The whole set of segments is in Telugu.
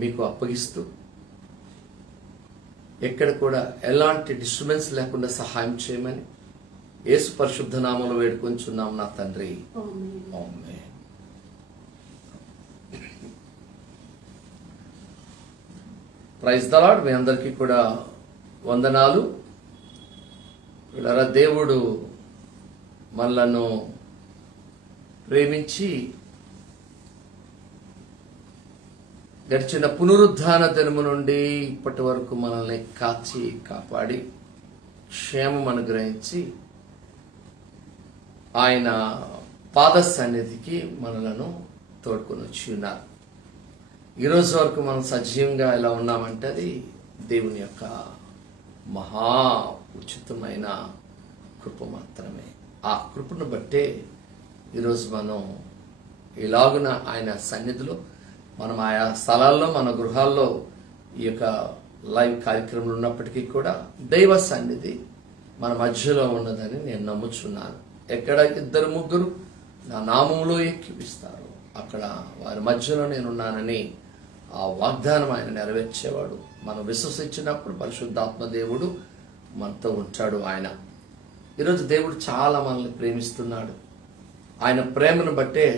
మీకు అప్పగిస్తూ ఎక్కడ కూడా ఎలాంటి డిస్టర్బెన్స్ లేకుండా సహాయం చేయమని యేసు పరిశుద్ధ నామములో వేడుకొంచున్నాం నా తండ్రి. ఆమేన్. Praise the Lord. మీ అందరికీ కూడా వందనాలు. దేవుడు మనలను ప్రేమించి గడిచిన పునరుద్ధాన దినము నుండి ఇప్పటి వరకు మనల్ని కాచి కాపాడి క్షేమం అనుగ్రహించి ఆయన పాద సన్నిధికి మనలను తోడుకొని వచ్చి ఉన్నారు. ఈరోజు వరకు మనం సజీవంగా ఎలా ఉన్నామంటే అది దేవుని యొక్క మహా ఉచితమైన కృప మాత్రమే. ఆ కృపను బట్టే ఈరోజు మనం ఇలాగున ఆయన సన్నిధిలో మనం ఆయా స్థలాల్లో మన గృహాల్లో ఈ యొక్క లైవ్ కార్యక్రమాలు ఉన్నప్పటికీ కూడా దైవ సన్నిధి మన మధ్యలో ఉన్నదని నేను నమ్ముచున్నాను. ఎక్కడ 2-3 నా నామములో ఎక్కిపిస్తారు అక్కడ వారి మధ్యలో నేనున్నానని ఆ వాగ్దానం ఆయన నెరవేర్చేవాడు. మనం విశ్వసించినప్పుడు పరిశుద్ధాత్మ దేవుడు మనతో ఉంటాడు. ఆయన ఈరోజు దేవుడు చాలా మనల్ని ప్రేమిస్తున్నాడు. ఆయన ప్రేమను బట్టే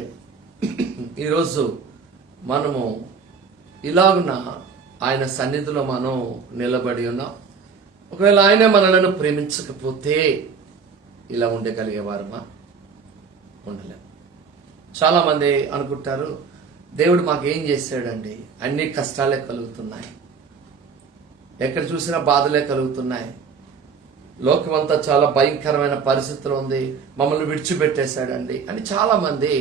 ఈరోజు మనము ఇలాగున ఆయన సన్నిధిలో మనం నిలబడి ఉన్నాం. ఒకవేళ ఆయన మనలను ప్రేమించకపోతే ఇలా ఉండగలిగేవారమా? ఉండలేం. చాలా మంది అనుకుంటారు, దేవుడు మాకేం చేశాడండి, అన్ని కష్టాలే కలుగుతున్నాయి, ఎక్కడ చూసినా బాధలే కలుగుతున్నాయి, లోకమంతా చాలా భయంకరమైన పరిస్థితులు ఉంది, మమ్మల్ని విడిచిపెట్టేశాడండి అని చాలా మంది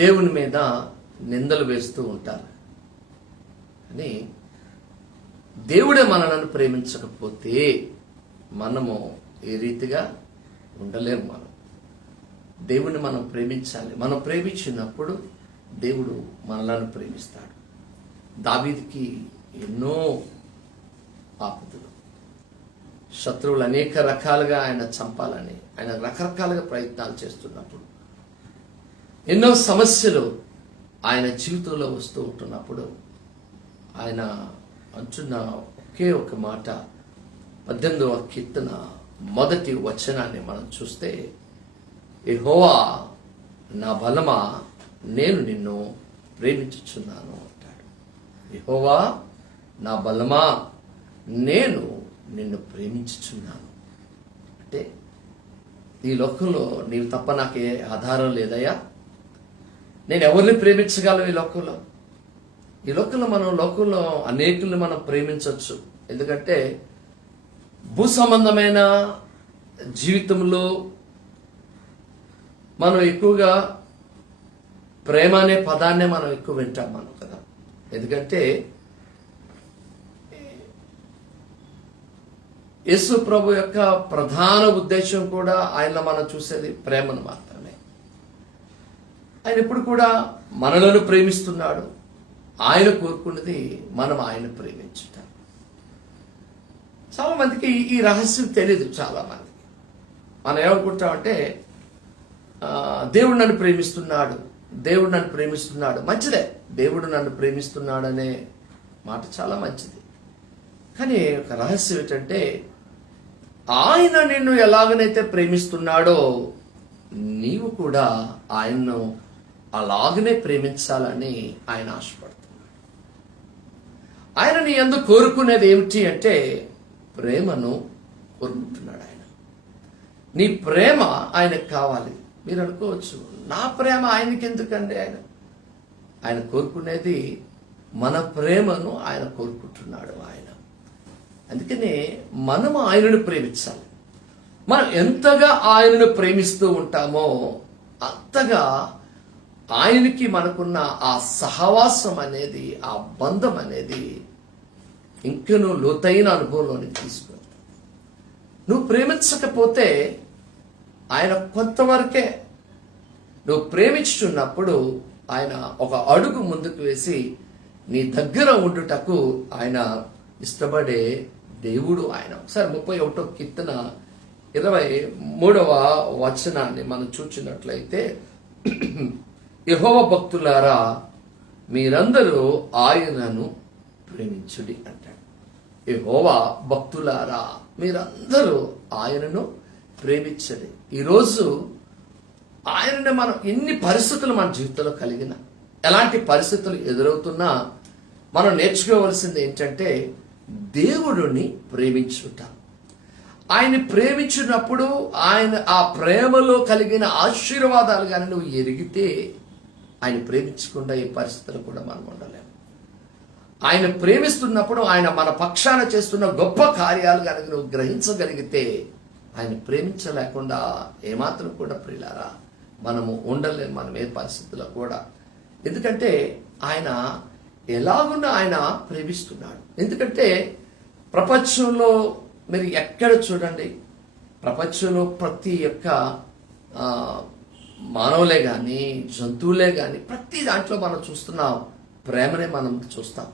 దేవుని మీద నిందలు వేస్తూ ఉంటారు. అని దేవుడే మనలను ప్రేమించకపోతే మనము ఏ రీతిగా ఉండలేము. మనం దేవుణ్ణి మనం ప్రేమించాలి. మనం ప్రేమించినప్పుడు దేవుడు మనలను ప్రేమిస్తాడు. దావీదుకి ఎన్నో ఆపదలు, శత్రువులు అనేక రకాలుగా ఆయన చంపాలని ఆయన రకరకాలుగా ప్రయత్నాలు చేస్తున్నప్పుడు, ఎన్నో సమస్యలు ఆయన జీవితంలో వస్తూ ఉంటున్నప్పుడు ఆయన అంటున్న ఒకే ఒక మాట 18వ కీర్తన మొదటి వచనాన్ని మనం చూస్తే, యెహోవా నా బలమా నేను నిన్ను ప్రేమించుచున్నాను అంటాడు. యెహోవా నా బలమా నేను నిన్ను ప్రేమించుచున్నాను అంటే ఈ లోకంలో నీవు తప్ప నాకే ఆధారం లేదయ్యా, నేను ఎవరిని ప్రేమించగలను? ఈ లోకంలో మనం లోకంలో అనేకుల్ని మనం ప్రేమించవచ్చు. ఎందుకంటే భూ సంబంధమైన జీవితంలో మనం ఎక్కువగా ప్రేమ అనే పదాన్నే మనం ఎక్కువ వింటాం మనం కదా. ఎందుకంటే యేసు ప్రభు యొక్క ప్రధాన ఉద్దేశం కూడా ఆయనలో మనం చూసేది ప్రేమను మాత్రమే. ఆయన ఎప్పుడు కూడా మనలను ప్రేమిస్తున్నాడు. ఆయన కోరుకున్నది మనం ఆయన ప్రేమించుట. చాలా మందికి ఈ రహస్యం తెలియదు. చాలా మందికి మనం ఏమనుకుంటామంటే దేవుడు నన్ను ప్రేమిస్తున్నాడు, దేవుడు నన్ను ప్రేమిస్తున్నాడు. మంచిదే, దేవుడు నన్ను ప్రేమిస్తున్నాడు అనే మాట చాలా మంచిది. కానీ ఒక రహస్యం ఏంటంటే ఆయన నిన్ను ఎలాగనైతే ప్రేమిస్తున్నాడో నీవు కూడా ఆయన్ను అలాగనే ప్రేమించాలని ఆయన ఆశపడుతున్నాడు. ఆయన నీ యందు కోరుకునేది ఏమిటి అంటే ప్రేమను కోరుకుంటున్నాడు. ఆయన నీ ప్రేమ ఆయనకు కావాలి. మీరు అనుకోవచ్చు, నా ప్రేమ ఆయనకి ఎందుకండి? ఆయన కోరుకునేది మన ప్రేమను ఆయన కోరుకుంటున్నాడు. అందుకనే మనం ఆయనను ప్రేమించాలి. మనం ఎంతగా ఆయనను ప్రేమిస్తూ ఉంటామో అంతగా ఆయనకి మనకున్న ఆ సహవాసం అనేది, ఆ బంధం అనేది ఇంకనూ లోతైన అనుభవంలోనికి తీసుకుంటాం. నువ్వు ప్రేమించకపోతే ఆయన కొంతవరకే, నువ్వు ప్రేమించుతున్నప్పుడు ఆయన ఒక అడుగు ముందుకు వేసి నీ దగ్గర ఉండుటకు ఆయన ఇష్టపడే దేవుడు ఆయన. ఒకసారి 31వ కీర్తన 23వ వచనాన్ని మనం చూచినట్లయితే, యెహోవా భక్తులారా మీరందరూ ఆయనను ప్రేమించుడి అంటాడు. యెహోవా భక్తులారా మీరందరూ ఆయనను ప్రేమించండి. ఈరోజు ఆయనని మనం ఎన్ని పరిస్థితులు మన జీవితంలో కలిగిన, ఎలాంటి పరిస్థితులు ఎదురవుతున్నా మనం నేర్చుకోవలసింది ఏంటంటే దేవుడిని ప్రేమించుట. ఆయన్ని ప్రేమించినప్పుడు ఆయన ఆ ప్రేమలో కలిగిన ఆశీర్వాదాలు కానీ నువ్వు ఎరిగితే ఆయన ప్రేమించకుండా ఏ పరిస్థితులు కూడా మనం ఉండలేము. ఆయన ప్రేమిస్తున్నప్పుడు ఆయన మన పక్షాన చేస్తున్న గొప్ప కార్యాలు కనుక నువ్వు గ్రహించగలిగితే ఆయన ప్రేమించలేకుండా ఏమాత్రం కూడా ప్రియులారా మనము ఉండలేము, మనం ఏ పరిస్థితుల్లో కూడా. ఎందుకంటే ఆయన ఎలాగున్నా ఆయన ప్రేమిస్తున్నాడు. ఎందుకంటే ప్రపంచంలో మీరు ఎక్కడ చూడండి, ప్రపంచంలో ప్రతి ఒక్క మానవులే కానీ జంతువులే కానీ ప్రతి దాంట్లో మనం చూస్తున్నాం ప్రేమనే మనం చూస్తాం.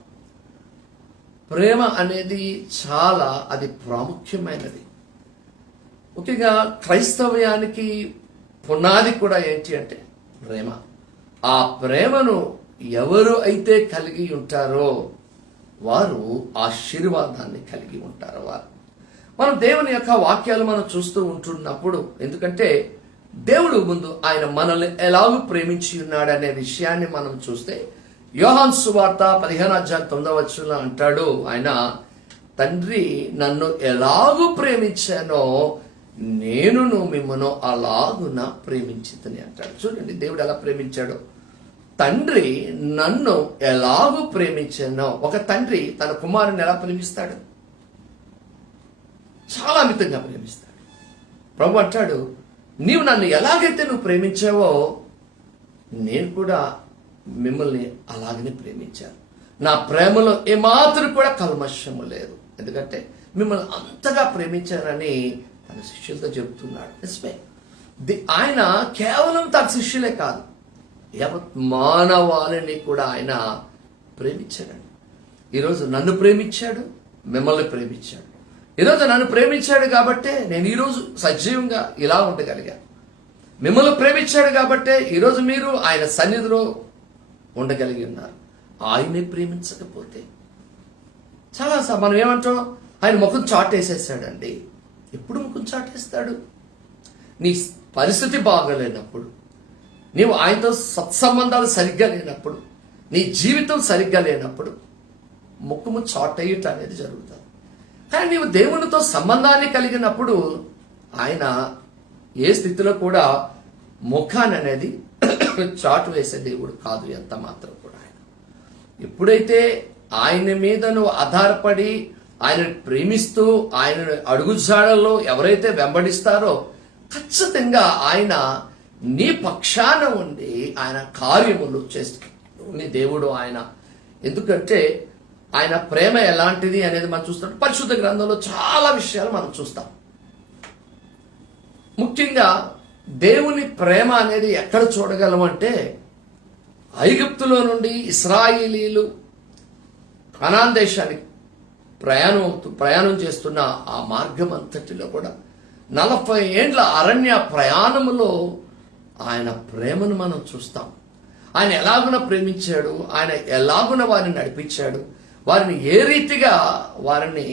ప్రేమ అనేది చాలా అది ప్రాముఖ్యమైనది. ముఖ్యంగా క్రైస్తవ్యానికి పునాది కూడా ఏంటి అంటే ప్రేమ. ఆ ప్రేమను ఎవరు అయితే కలిగి ఉంటారో వారు ఆశీర్వాదాన్ని కలిగి ఉంటారు. మనం దేవుని యొక్క వాక్యాలు మనం చూస్తూ ఉంటున్నప్పుడు, ఎందుకంటే దేవుడు ముందు ఆయన మనల్ని ఎలాగూ ప్రేమించి ఉన్నాడనే విషయాన్ని మనం చూస్తే యోహాను సువార్త 15:9 అంటాడు, ఆయన తండ్రి నన్ను ఎలాగూ ప్రేమించానో నేనును మిమ్మను అలాగున ప్రేమించితని అంటాడు. చూడండి దేవుడు ఎలా ప్రేమించాడో. తండ్రి నన్ను ఎలాగూ ప్రేమించానో. ఒక తండ్రి తన కుమారుని ఎలా ప్రేమిస్తాడు? చాలా అమితంగా ప్రేమిస్తాడు. ప్రభు అంటాడు, నీవు నన్ను ఎలాగైతే నువ్వు ప్రేమించావో నేను కూడా మిమ్మల్ని అలాగనే ప్రేమించాను. నా ప్రేమలో ఏమాత్రం కూడా కల్మషము లేదు, ఎందుకంటే మిమ్మల్ని అంతగా ప్రేమించానని తన శిష్యులతో చెబుతున్నాడు. నిజమే, ఆయన కేవలం తన శిష్యులే కాదు, యావత్ మానవాళిని కూడా ఆయన ప్రేమించాడండి. ఈరోజు నన్ను ప్రేమించాడు, మిమ్మల్ని ప్రేమించాడు. ఈరోజు నన్ను ప్రేమించాడు కాబట్టే నేను ఈరోజు సజీవంగా ఇలా ఉండగలిగాను. మిమ్మల్ని ప్రేమించాడు కాబట్టే ఈరోజు మీరు ఆయన సన్నిధిలో ఉండగలిగి ఉన్నారు. ఆయనే ప్రేమించకపోతే చాలా మనం ఏమంటాం, ఆయన ముఖం చాటేసేసాడండి. ఎప్పుడు ముఖం చాటేస్తాడు? నీ పరిస్థితి బాగలేనప్పుడు, నీవు ఆయనతో సత్సంబంధాలు సరిగ్గా లేనప్పుడు, నీ జీవితం సరిగ్గా లేనప్పుడు ముఖము చాటేయుట అనేది జరుగుతుంది. కానీ నీవు దేవునితో సంబంధాన్ని కలిగినప్పుడు ఆయన ఏ స్థితిలో కూడా ముఖాన్ని అనేది చాటు వేసే దేవుడు కాదు, ఎంత మాత్రం కూడా. ఆయన ఎప్పుడైతే ఆయన మీద నువ్వు ఆధారపడి ఆయనను ప్రేమిస్తూ ఆయన అడుగుజాడల్లో ఎవరైతే వెంబడిస్తారో ఖచ్చితంగా ఆయన నీ పక్షాన ఉండి ఆయన కార్యములు చేస్తున్న దేవుడు ఆయన. ఎందుకంటే ఆయన ప్రేమ ఎలాంటిది అనేది మనం చూస్తాం. పరిశుద్ధ గ్రంథంలో చాలా విషయాలు మనం చూస్తాం. ముఖ్యంగా దేవుని ప్రేమ అనేది ఎక్కడ చూడగలమంటే ఐగుప్తులో నుండి ఇశ్రాయేలీలు కనాన్ దేశానికి ప్రయాణం చేస్తున్న ఆ మార్గం అంతటిలో కూడా 40 ఏండ్ల అరణ్య ప్రయాణములో ఆయన ప్రేమను మనం చూస్తాం. ఆయన ఎలాగున ప్రేమించాడు, ఆయన ఎలాగున వారిని నడిపించాడు, వారిని ఏ రీతిగా వారిని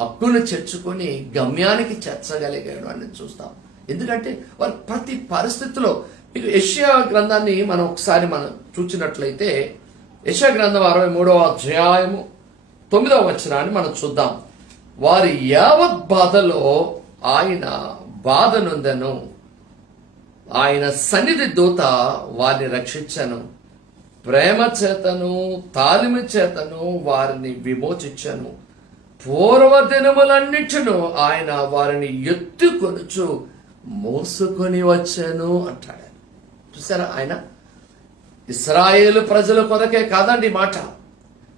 హక్కును చేర్చుకొని గమ్యానికి చేర్చగలిగాడు అని చూస్తాం. ఎందుకంటే వారు ప్రతి పరిస్థితిలో, మీకు యెషయా గ్రంథాన్ని మనం ఒకసారి మనం చూసినట్లయితే యెషయా గ్రంథం 63:9 మనం చూద్దాం. వారి యావత్ బాధలో ఆయన బాధ నొందెను, ఆయన సన్నిధి దూత వారిని రక్షించను, ప్రేమ చేతను తాలిమి చేతను వారిని విమోచించను, పూర్వ దినములన్నిటిను ఆయన వారిని ఎత్తుకొనుచు మోసుకొని వచ్చాను అంటాడు. చూసారా, ఆయన ఇశ్రాయేలు ప్రజల కొరకే కాదండి మాట,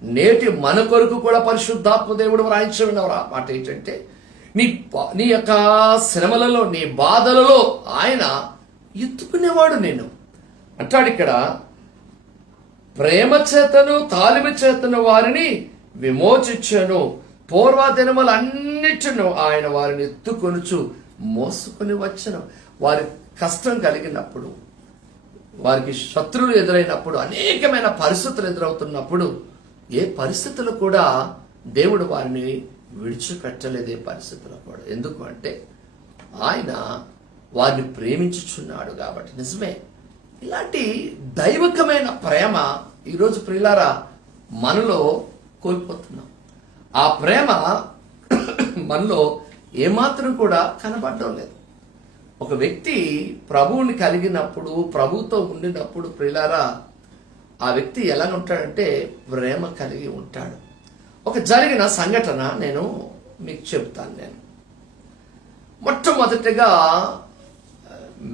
నేటి మన కొరకు కూడా పరిశుద్ధాత్మ దేవుడు వ్రాయించిన మాట ఏంటంటే నీ యొక్క శ్రమలలో నీ బాధలలో ఆయన ఎత్తుకునేవాడు నేను అంటాడు. ఇక్కడ ప్రేమ చేతను తాలిమి చేతను వారిని విమోచించను, పూర్వదినములన్నిటిను ఆయన వారిని ఎత్తుకొనుచు మోసుకొని వచ్చను. వారి కష్టం కలిగినప్పుడు, వారికి శత్రువులు ఎదురైనప్పుడు, అనేకమైన పరిస్థితులు ఎదురవుతున్నప్పుడు, ఏ పరిస్థితులు కూడా దేవుడు వారిని విడిచిపెట్టలేదు. ఏ పరిస్థితులు కూడా. ఎందుకు అంటే ఆయన వారిని ప్రేమించుచున్నాడు కాబట్టి. నిజమే, ఇలాంటి దైవికమైన ప్రేమ ఈరోజు ప్రియులారా మనలో కోల్పోతున్నాం. ఆ ప్రేమ మనలో ఏమాత్రం కూడా కనబడడం లేదు. ఒక వ్యక్తి ప్రభువుని కలిగినప్పుడు, ప్రభువుతో ఉండినప్పుడు ప్రియులారా ఆ వ్యక్తి ఎలా ఉంటాడంటే ప్రేమ కలిగి ఉంటాడు. ఒక జరిగిన సంఘటన నేను మీకు చెప్తాను. మొట్టమొదటిగా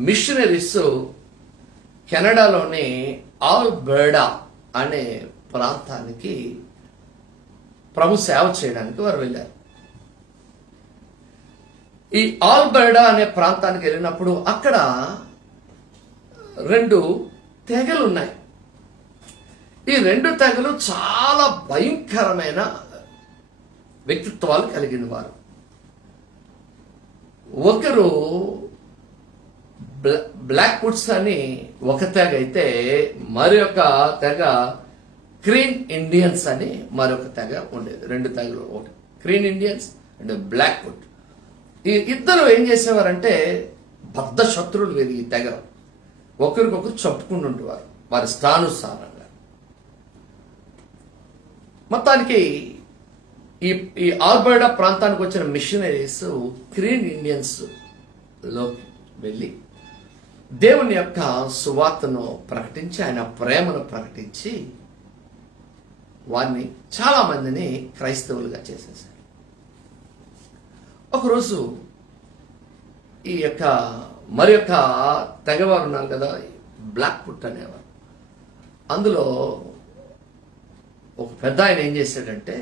మిషనరీస్ కెనడాలోని ఆల్బర్టా అనే ప్రాంతానికి ప్రభు సేవ చేయడానికి వారు వెళ్ళారు. ఈ ఆల్బర్టా అనే ప్రాంతానికి వెళ్ళినప్పుడు అక్కడ 2 తెగలు ఉన్నాయి. ఈ 2 తెగలు చాలా భయంకరమైన వ్యక్తిత్వాలు కలిగిన వారు. ఒకరు బ్లాక్వుడ్స్ అని ఒక తెగ అయితే, మరొక తెగ క్రీన్ ఇండియన్స్ అని మరొక తెగ ఉండేది. 2 తెగలు, ఒకటి క్రీన్ ఇండియన్స్ అండ్ బ్లాక్వుడ్. ఈ ఇద్దరు ఏం చేసేవారంటే బద్ధ శత్రువులు వీరు. ఈ తెగ ఒకరికొకరు చెప్పుకుంటూ ఉండేవారు వారి స్థానుసారంగా. మొత్తానికి ఈ ఆల్బర్టా ప్రాంతానికి వచ్చిన మిషనరీస్ క్రీన్ ఇండియన్స్ లోకి వెళ్ళి దేవుని యొక్క సువార్తను ప్రకటించి, ఆయన ప్రేమను ప్రకటించి వారిని చాలా మందిని క్రైస్తవులుగా చేసేసారు. ఒకరోజు ఈ యొక్క మరి యొక్క తెగవారు ఉన్నారు కదా, బ్లాక్వుడ్ అనేవారు. అందులో ఒక పెద్ద ఆయన ఏం చేశాడంటే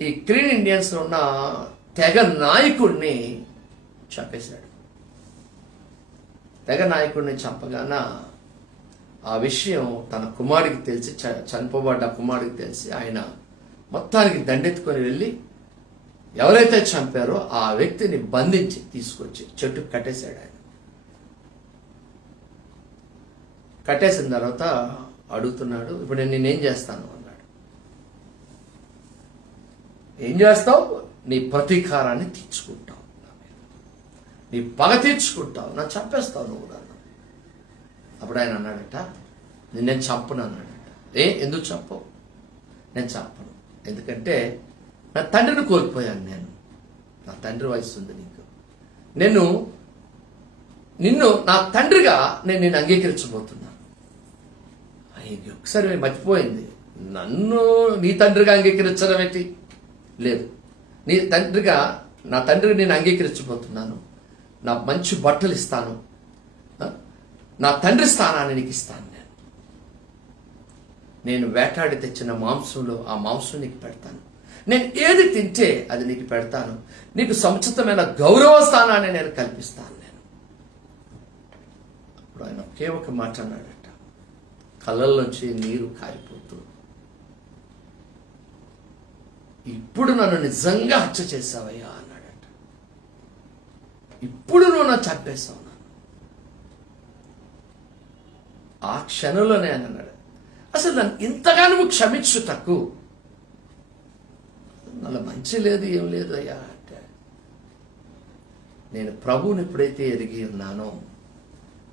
ఈ క్రీన్ ఇండియన్స్ ఉన్న తెగ నాయకుడిని చంపేశాడు. తెగ నాయకుడిని చంపగాన ఆ విషయం తన కుమారుడికి తెలిసి, చనిపోబడ్డ కుమారుడికి తెలిసి ఆయన మొత్తానికి దండెత్తుకొని వెళ్ళి ఎవరైతే చంపారో ఆ వ్యక్తిని బంధించి తీసుకొచ్చి చెట్టుకు కట్టేశాడు. ఆయన కట్టేసిన తర్వాత అడుగుతున్నాడు, ఇప్పుడు నేను నేనేం చేస్తాను అన్నాడు. ఏం చేస్తావు? నీ ప్రతీకారాన్ని తీర్చుకుంటావు, నీ పగ తీర్చుకుంటావు, నా చంపేస్తావు నువ్వు నన్ను. అప్పుడు ఆయన అన్నాడట, నేను చంపను అన్నాడట. ఎందుకు చంపవు? నేను చంపను, ఎందుకంటే నా తండ్రిని కోల్పోయాను. నేను నా తండ్రి వయసు ఉంది నీకు. నిన్ను నా తండ్రిగా నేను అంగీకరించబోతున్నాను. ఇది ఒకసారి మర్చిపోయింది. నన్ను నీ తండ్రిగా అంగీకరించడం ఏంటి? లేదు, నీ తండ్రిగా నా తండ్రిని నేను అంగీకరించబోతున్నాను. నా మంచి బట్టలు ఇస్తాను, నా తండ్రి స్థానాన్ని నీకు ఇస్తాను. నేను వేటాడి తెచ్చిన మాంసంలో ఆ మాంసం నీకు పెడతాను. నేను ఏది తింటే అది నీకు పెడతాను. నీకు సముచితమైన గౌరవ స్థానాన్ని నేను కల్పిస్తాను. అప్పుడు ఆయన ఒకే ఒక మాట అన్నాడట, కళ్ళల్లోంచి నీరు కారిపోతూ, ఇప్పుడు నన్ను నిజంగా హత్య చేశావయ్యా అన్నాడట. ఇప్పుడు నువ్వు నన్ను చంపేశావు. ఆ క్షణంలోనే ఆయన అన్నాడు, అసలు నన్ను ఇంతగా నువ్వు క్షమించు తక్కువ, నల్ల మంచి లేదు ఏం లేదు అయ్యా అంటే, నేను ప్రభువుని ఎప్పుడైతే ఎరిగి ఉన్నానో,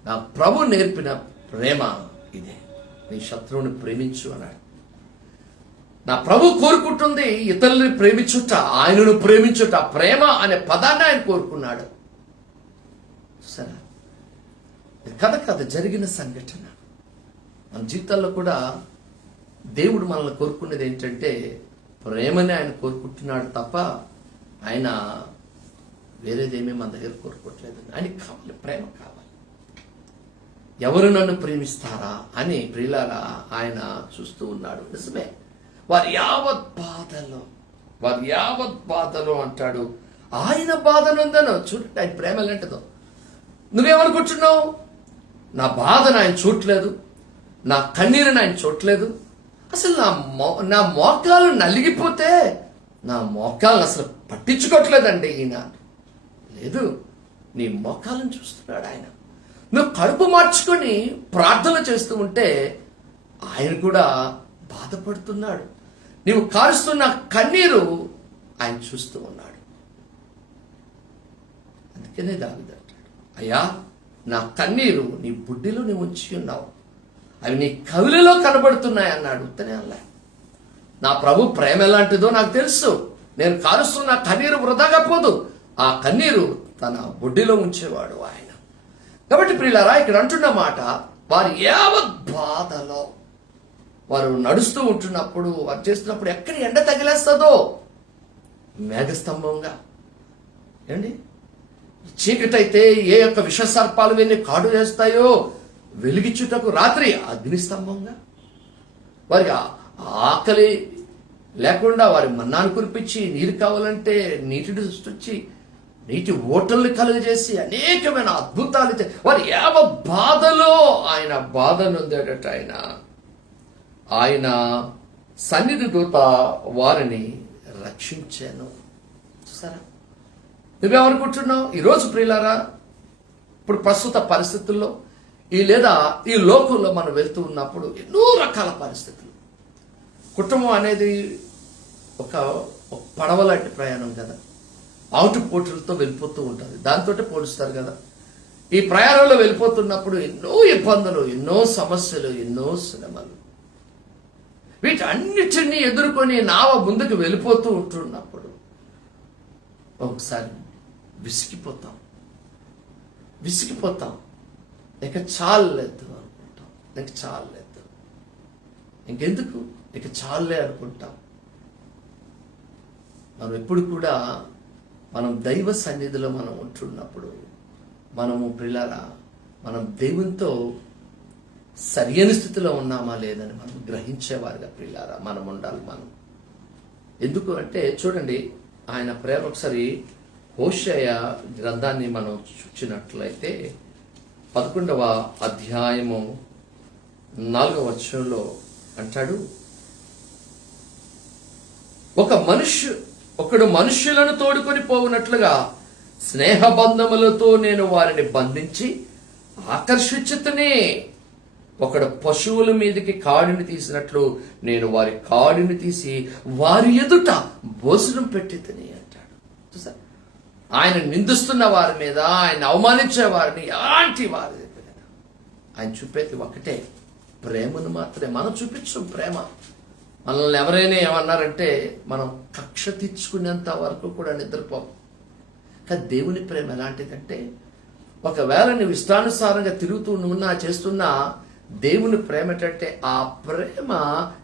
నా ప్రభు నేర్పిన ప్రేమ ఇదే, నీ శత్రువుని ప్రేమించు అన్నాడు. నా ప్రభు కోరుకుంటుంది ఇతరులని ప్రేమించుట, ఆయనను ప్రేమించుట. ప్రేమ అనే పదాన్ని ఆయన కోరుకున్నాడు. సరే, కథ కథ జరిగిన సంఘటన. మన జీవితాల్లో కూడా దేవుడు మనల్ని కోరుకునేది ఏంటంటే ప్రేమని ఆయన కోరుకుంటున్నాడు తప్ప ఆయన వేరేదేమీ మన దగ్గర కోరుకోవట్లేదు. ఆయనకి కావాలి, ప్రేమ కావాలి. ఎవరు నన్ను ప్రేమిస్తారా అని ప్రియులారా ఆయన చూస్తూ ఉన్నాడు. నిజమే, వారి యావత్ బాధలో అంటాడు, ఆయన బాధనుందనో. చూడండి ఆయన ప్రేమ ఎలాంటిదో. నువ్వేమనుకుంటున్నావు? నా బాధను ఆయన చూడలేదు, నా కన్నీరుని ఆయన చూడలేదు. అసలు నా మోకాలు నలిగిపోతే నా మోకాలను అసలు పట్టించుకోవట్లేదండి ఈయన. లేదు, నీ మోకాలను చూస్తున్నాడు ఆయన. నువ్వు కడుపు మార్చుకొని ప్రార్థన చేస్తూ ఉంటే ఆయన కూడా బాధపడుతున్నాడు. నీవు కారుస్తున్న కన్నీరు ఆయన చూస్తూ ఉన్నాడు. అందుకనే దావీదు అంటాడు, అయ్యా నా కన్నీరు నీ బుడ్డిలో నీవు ఉంచి ఉన్నావు, అవి నీ కవిలలో కనబడుతున్నాయి అన్నాడు. ఉత్తనే అలా నా ప్రభు ప్రేమ ఎలాంటిదో నాకు తెలుసు, నేను కారుస్తున్న కన్నీరు వృధాగా పోదు, ఆ కన్నీరు తన బుడ్డిలో ఉంచేవాడు ఆయన. కాబట్టి ప్రియులారా, ఇక్కడ అంటున్న మాట, వారు యావత్ బాధలో వారు నడుస్తూ ఉంటున్నప్పుడు, వారు చేస్తున్నప్పుడు ఎక్కడ ఎండ తగిలేస్తుందో మేఘస్తంభంగా, ఏమండి చీకటైతే ఏ యొక్క విషసర్పాలు వెళ్ళి కాడు వేస్తాయో వెలిగించుటకు రాత్రి అగ్నిస్తంభంగా, వారికి ఆకలి లేకుండా వారి మన్నాను కురిపించి నీరు కావాలంటే నీటిని సృష్టించి నీటి ఓటల్ని కలుగజేసి అనేకమైన అద్భుతాలు వారి యావ బాధలో ఆయన బాధ నొందేటట్టు ఆయన సన్నిధి దూత వారిని రక్షించాను. చూసారా, నువ్వేమనుకుంటున్నావు ఈరోజు ప్రియులారా? ఇప్పుడు ప్రస్తుత పరిస్థితుల్లో లేదా ఈ లోకంలో మనం వెళ్తూ ఉన్నప్పుడు ఎన్నో రకాల పరిస్థితులు. కుటుంబం అనేది ఒక పడవ లాంటి ప్రయాణం కదా, ఆటుపోటులతో వెళ్ళిపోతూ ఉంటుంది, దాంతో పోలుస్తారు కదా. ఈ ప్రయాణంలో వెళ్ళిపోతున్నప్పుడు ఎన్నో ఇబ్బందులు, ఎన్నో సమస్యలు, ఎన్నో శ్రమలు, వీటన్నిటినీ ఎదుర్కొని నావ ముందుకు వెళ్ళిపోతూ ఉంటున్నప్పుడు ఒకసారి విసిగిపోతాం, ఇక చాలేదు అనుకుంటాం, ఇక చాలేదు, ఇంకెందుకు, ఇక చాలే అనుకుంటాం. మనం ఎప్పుడు కూడా మనం దైవ సన్నిధిలో మనం ఉంటున్నప్పుడు మనము ప్రియులారా, మనం దేవునితో సరియైన స్థితిలో ఉన్నామా లేదని మనం గ్రహించేవారుగా ప్రియులారా మనం ఉండాలి. మనం ఎందుకు అంటే చూడండి, ఆయన ప్రేమ ఒకసారి హోషేయ గ్రంథాన్ని మనం చూచినట్లయితే 11వ అధ్యాయము 4వ వచనంలో అంటాడు, ఒకడు మనుష్యులను తోడుకొని పోవునట్లుగా స్నేహబంధములతో నేను వారిని బంధించి ఆకర్షించుతనే, ఒకడు పశువుల మీదకి కాడిని తీసినట్లు నేను వారి కాడిని తీసి వారి ఎదుట భోజనం పెట్టితని అంటాడు. చూసా, ఆయన నిందిస్తున్న వారి మీద, ఆయన అవమానించే వారిని ఎలాంటి వారి దగ్గర ఆయన చూపేది ఒకటే, ప్రేమను మాత్రమే. మనం చూపించం ప్రేమ. మనల్ని ఎవరైనా ఏమన్నారంటే మనం కక్ష తీర్చుకునేంత వరకు కూడా నిద్రపోం. కానీ దేవుని ప్రేమ ఎలాంటిదంటే, ఒకవేళ నువ్వు ఇష్టానుసారంగా తిరుగుతూ ఉన్నా చేస్తున్నా, దేవుని ప్రేమ ఏంటంటే ఆ ప్రేమ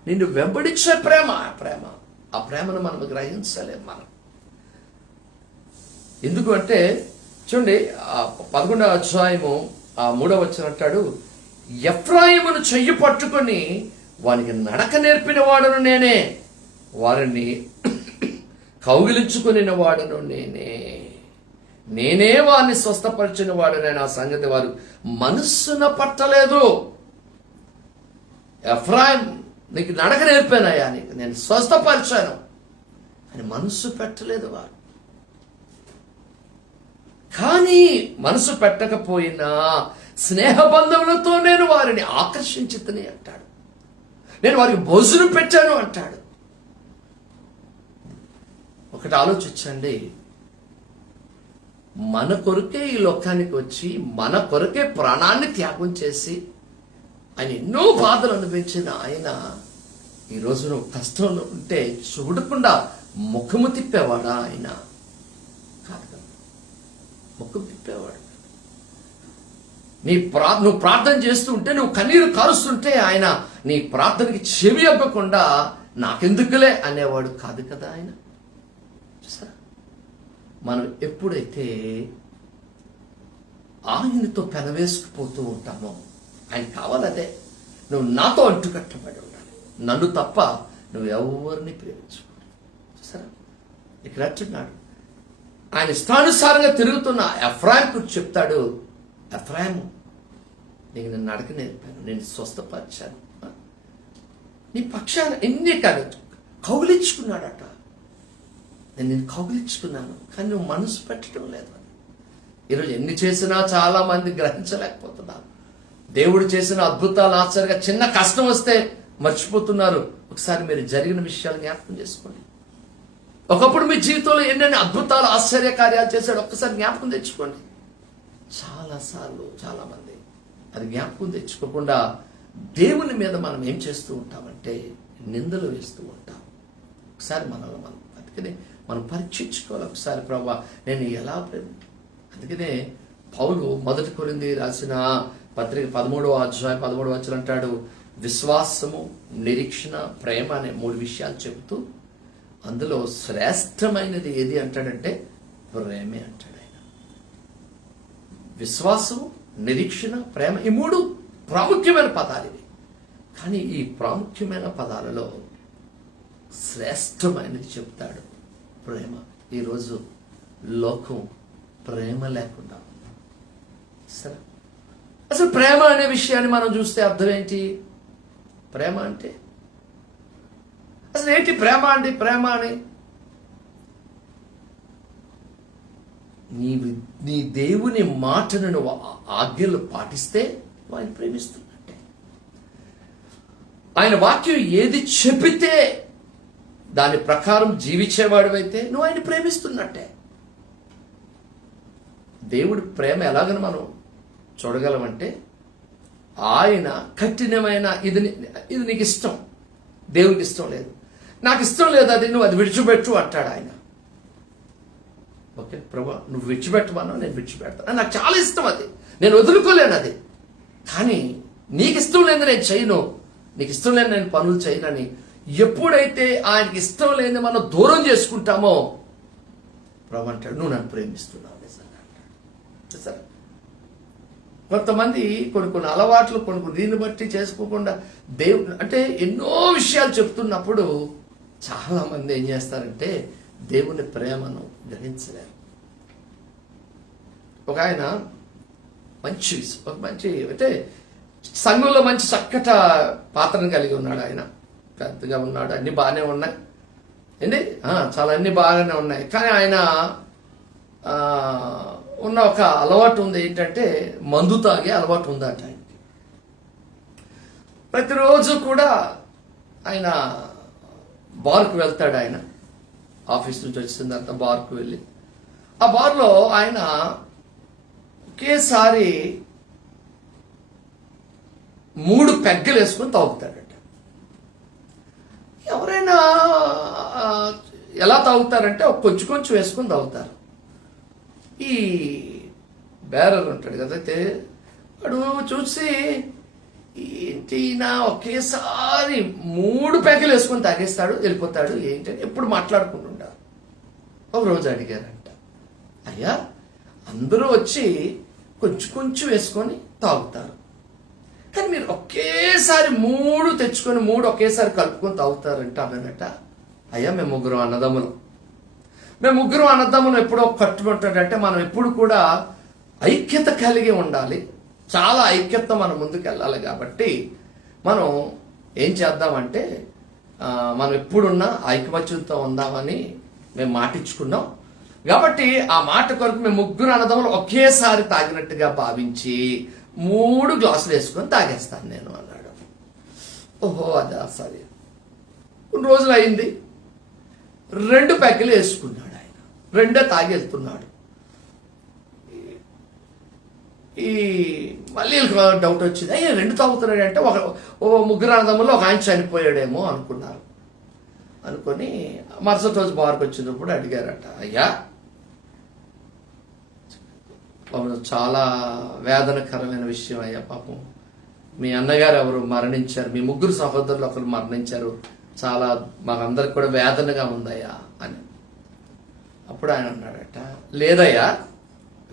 నిన్ను వెంబడించే ప్రేమ. ఆ ప్రేమను మనం గ్రహించలేం మనం. ఎందుకు అంటే చూడండి, 11వ అధ్యాయము 3వ వచనం అంటాడు, ఎఫ్రాయిమును చెయ్యి పట్టుకొని వానికి నడక నేర్పిన వాడును నేనే, వారిని కౌగిలించుకుని వాడును నేనే వారిని స్వస్థపరిచిన వాడునే. నా సంగతి వారు మనస్సున పట్టలేదు. ఎఫ్రాయిం, నీకు నడక నేర్పానయ్యా, నీకు నేను స్వస్థపరిచాను అని మనస్సు పెట్టలేదు వారు. కానీ మనసు పెట్టకపోయినా స్నేహబంధములతో నేను వారిని ఆకర్షించుతని అంటాడు, నేను వారికి భోజనం పెట్టాను అంటాడు. ఒకటి ఆలోచించండి, మన కొరకే ఈ లోకానికి వచ్చి మన కొరకే ప్రాణాన్ని త్యాగం చేసి ఆయన ఎన్నో బాధలు అనుభవించిన ఆయన ఈరోజు నువ్వు కష్టంలో ఉంటే చూడకుండా ముఖము తిప్పేవాడా? ఆయన కాదు కదా, ముఖం తిప్పేవాడు. నువ్వు ప్రార్థన చేస్తూ ఉంటే, నువ్వు కన్నీరు కారుస్తుంటే ఆయన నీ ప్రార్థనకి చెవి అవ్వకుండా నాకెందుకులే అనేవాడు కాదు కదా ఆయన. చూసారా, మనం ఎప్పుడైతే ఆయనతో పెనవేసుకుపోతూ ఉంటామో, ఆయన కావాలదే, నువ్వు నాతో అంటుకట్టబడి ఉండాలి, నన్ను తప్ప నువ్వు ఎవరిని ప్రేమించుకోవాలి. చూసారా, ఇక్కడ అంటున్నాడు, ఆయన ఇష్టానుసారంగా తిరుగుతున్న ఎఫ్రాయిం చెప్తాడు, ఎఫ్రాయిం, నీకు నేను నడక నేర్పాను, నేను స్వస్థపరిచాను, నీ పక్షాన ఎన్ని కాదు కౌగిలించుకున్నాడట. నేను కౌగిలించుకున్నాను, కానీ నువ్వు మనసు పెట్టడం లేదు. ఈరోజు ఎన్ని చేసినా చాలా మంది గ్రహించలేకపోతున్నారు. దేవుడు చేసిన అద్భుతాలు ఆశ్చర్యంగా చిన్న కష్టం వస్తే మర్చిపోతున్నారు. ఒకసారి మీరు జరిగిన విషయాలు జ్ఞాపకం చేసుకోండి. ఒకప్పుడు మీ జీవితంలో ఎన్నెన్ని అద్భుతాలు ఆశ్చర్య కార్యాలు చేశాడు ఒక్కసారి జ్ఞాపకం తెచ్చుకోండి. చాలాసార్లు చాలామంది అది జ్ఞాపకం తెచ్చుకోకుండా దేవుని మీద మనం ఏం చేస్తూ ఉంటామంటే నిందలు వేస్తూ ఉంటాం. ఒకసారి మనల్ని మనం అందుకనే మనం పరీక్షించుకోవాలి. ఒకసారి ప్రభువా నేను ఎలా అందుకనే పౌలు 1 కొరింథీ రాసిన పత్రిక 13వ అధ్యాయం 13వ వచనం అంటాడు, విశ్వాసము, నిరీక్షణ, ప్రేమ అనే 3 విషయాలు చెబుతూ అందులో శ్రేష్టమైనది ఏది అంటాడంటే ప్రేమే అంటాడు ఆయన. విశ్వాసం, నిరీక్షణ, ప్రేమ, ఈ 3 ప్రాముఖ్యమైన పదాలు ఇవి. కానీ ఈ ప్రాముఖ్యమైన పదాలలో శ్రేష్టమైనది చెప్తాడు ప్రేమ. ఈరోజు లోకం ప్రేమ లేకుండా సరే. అసలు ప్రేమ అనే విషయాన్ని మనం చూస్తే అర్థం ఏంటి? ప్రేమ అంటే అసలు ఏంటి? ప్రేమ అంటే ప్రేమ అని నీ దేవుని మాటను నువ్వు ఆజ్ఞలు పాటిస్తే ఆయన ప్రేమిస్తున్నట్టే. ఆయన వాక్యం ఏది చెప్పితే దాని ప్రకారం జీవించేవాడు అయితే నువ్వు ఆయన ప్రేమిస్తున్నట్టే. దేవుడి ప్రేమ ఎలాగని మనం చూడగలమంటే ఆయన కఠినమైన ఇది నీకు ఇష్టం, దేవునికి ఇష్టం లేదు, నాకు ఇష్టం లేదు, అది నువ్వు అది విడిచిపెట్టు అంటాడు ఆయన. ఓకే ప్రభా నువ్వు విడిచిపెట్టమన్నా నేను విడిచిపెడతాను, నాకు చాలా ఇష్టం, అది నేను వదులుకోలేను, అది కానీ నీకు ఇష్టం లేదు నేను చేయను, నీకు ఇష్టం లేదు నేను పనులు చేయనని ఎప్పుడైతే ఆయనకి ఇష్టం లేని మనం దూరం చేసుకుంటామో ప్రభు అంటాడు నువ్వు నన్ను ప్రేమిస్తున్నావు నిజంగా అంటాడు. సరే కొంతమంది కొన్ని అలవాట్లు కొన్ని దీన్ని బట్టి చేసుకోకుండా దేవుడు అంటే ఎన్నో విషయాలు చెప్తున్నప్పుడు చాలా మంది ఏం చేస్తారంటే దేవుని ప్రేమను గ్రహించలేరు. ఒక ఆయన మంచి అంటే సంఘంలో మంచి చక్కట పాత్రను కలిగి ఉన్నాడు. ఆయన పెద్దగా ఉన్నాడు, అన్ని బాగానే ఉన్నాయి ఏంటి, చాలా అన్ని బాగానే ఉన్నాయి. కానీ ఆయన ఉన్న ఒక అలవాటు ఉంది, ఏంటంటే మందు తాగే అలవాటు ఉందట ఆయనకి. ప్రతిరోజు కూడా ఆయన బార్కు వెళ్తాడు. ఆయన ఆఫీస్ నుంచి వచ్చిన తర్వాత బార్కు వెళ్ళి ఆ బార్లో ఆయన ఒకేసారి 3 పెగ్గలు వేసుకొని తాగుతాడట. ఎవరైనా ఎలా తాగుతారంటే కొంచెం వేసుకొని తాగుతారు. ఈ బేరర్ ఉంటాడు కదా, అయితే వాడు చూసి ఏంటి నా ఒకేసారి 3 పెగ్గలు వేసుకొని తాగేస్తాడు, వెళ్ళిపోతాడు ఏంటని ఎప్పుడు మాట్లాడుకుంటుంటారు. ఒక రోజు అడిగారంట, అయ్యా అందరూ వచ్చి కొంచెం వేసుకొని తాగుతారు, కానీ మీరు ఒకేసారి 3 తెచ్చుకొని 3 ఒకేసారి కలుపుకొని తాగుతారంట. అన్నాడట, అయ్యా మేము 3 అన్నదమ్ములం, ఎప్పుడో కట్టుకుంటాడంటే మనం ఎప్పుడు కూడా ఐక్యత కలిగి ఉండాలి, చాలా ఐక్యత మనం ముందుకు వెళ్ళాలి. కాబట్టి మనం ఏం చేద్దామంటే మనం ఎప్పుడున్నా ఐకమత్యంతో ఉందామని మేము మాటిచ్చుకున్నాం. కాబట్టి ఆ మాట కొరకు మేము 3 అన్నదమ్ములు ఒకేసారి తాగినట్టుగా భావించి 3 గ్లాసులు వేసుకొని తాగేస్తాను నేను అన్నాడు. ఓహో అదా సరే. కొన్ని రోజులు అయింది, 2 పెగ్గలు వేసుకున్నాడు ఆయన, 2 తాగి వెళ్తున్నాడు. ఈ మళ్ళీ డౌట్ వచ్చింది, అయ్యా 2 తాగుతున్నాడు అంటే ఒక 3 అన్నదమ్ముల్లో ఒక ఆయన చనిపోయాడేమో అనుకున్నారు. అనుకొని మరుసటి రోజు బార్కు వచ్చినప్పుడు అడిగారట, అయ్యా చాలా వేదనకరమైన విషయం అయ్యా, పాపం మీ అన్నగారు ఎవరు మరణించారు, మీ 3 సహోదరులు ఒకరు మరణించారు, చాలా మాకందరికి కూడా వేదనగా ఉందయ్యా అని. అప్పుడు ఆయన అన్నాడట, లేదయ్యా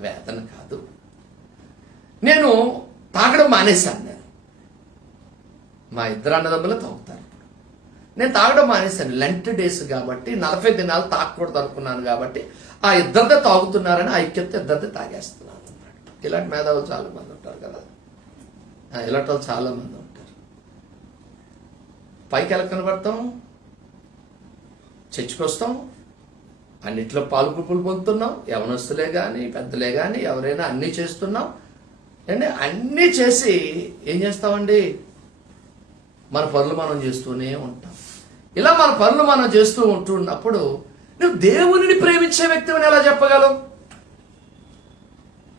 వేదన కాదు, నేను తాగడం మానేశాను, నేను మా 2 అన్నదమ్ములు తాగుతారు, నేను తాగడం మానేశాను, లెంట్ డేస్ కాబట్టి 40 దినాలు తాగకూడదు అనుకున్నాను, కాబట్టి ఆ 2 తాగుతున్నారని ఐక్యత 2 తాగేస్తున్నాను అన్నాడు. ఇలాంటి మేధావులు చాలా మంది ఉంటారు కదా, ఇలాంటి వాళ్ళు చాలా మంది ఉంటారు. పైకి ఎలా కనబడతాం, చర్చికి వస్తాం, అన్నిట్లో పాలుపులు పొందుతున్నాం. యవనస్తులే కానీ పెద్దలే కానీ ఎవరైనా అన్నీ చేస్తున్నాం అంటే అన్నీ చేసి ఏం చేస్తామండి, మన పనులు మనం చేస్తూనే ఉంటాం. ఇలా మన పనులు మనం చేస్తూ ఉంటున్నప్పుడు నువ్వు దేవునిని ప్రేమించే వ్యక్తిని ఎలా చెప్పగలవు?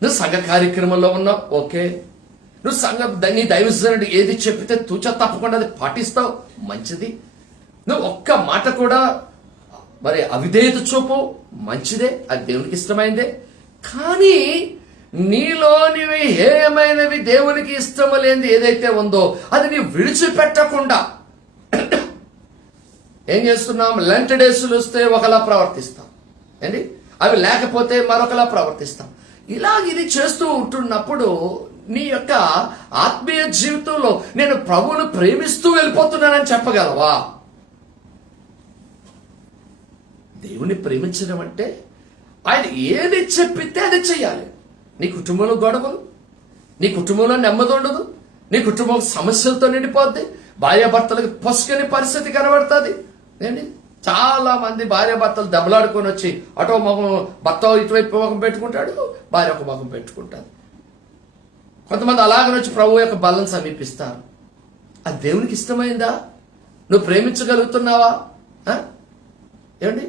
నువ్వు సంఘ కార్యక్రమంలో ఉన్నావు, ఓకే. నువ్వు నీ దైవజనుడు ఏది చెప్పితే తూచా తప్పకుండా అది పాటిస్తావు, మంచిది. నువ్వు ఒక్క మాట కూడా మరి అవిధేయత చూపు, మంచిదే, అది దేవునికి ఇష్టమైందే. కానీ నీలోనివి హేయమైనవి దేవునికి ఇష్టము లేనిది ఏదైతే ఉందో అది నీ విడిచిపెట్టకుండా ఏం చేస్తున్నాం? లెంట్ డేస్లు వస్తే ఒకలా ప్రవర్తిస్తాం ఏంటి, అవి లేకపోతే మరొకలా ప్రవర్తిస్తాం. ఇది చేస్తూ ఉంటున్నప్పుడు నీ యొక్క ఆత్మీయ జీవితంలో నేను ప్రభువును ప్రేమిస్తూ వెళ్ళిపోతున్నానని చెప్పగలవా? దేవుని ప్రేమించడం అంటే ఆయన ఏది చెప్పితే అది చెయ్యాలి. నీ కుటుంబంలో గొడవలు, నీ కుటుంబంలో నెమ్మది ఉండదు, నీ కుటుంబం సమస్యలతో నిండిపోద్ది, భార్యాభర్తలకు పొసుకని పరిస్థితి కనబడుతుంది. ఏంటి, చాలా మంది భార్యాభర్తలు దెబ్బలాడుకొని వచ్చి అటో ముఖం, భర్త ఇటువైపు ముఖం పెట్టుకుంటాడు, భార్య ఒక ముఖం పెట్టుకుంటాడు. కొంతమంది అలాగని వచ్చి ప్రభు యొక్క బలను సమీపిస్తారు. అది దేవునికి ఇష్టమైందా? నువ్వు ప్రేమించగలుగుతున్నావా? ఏమండి,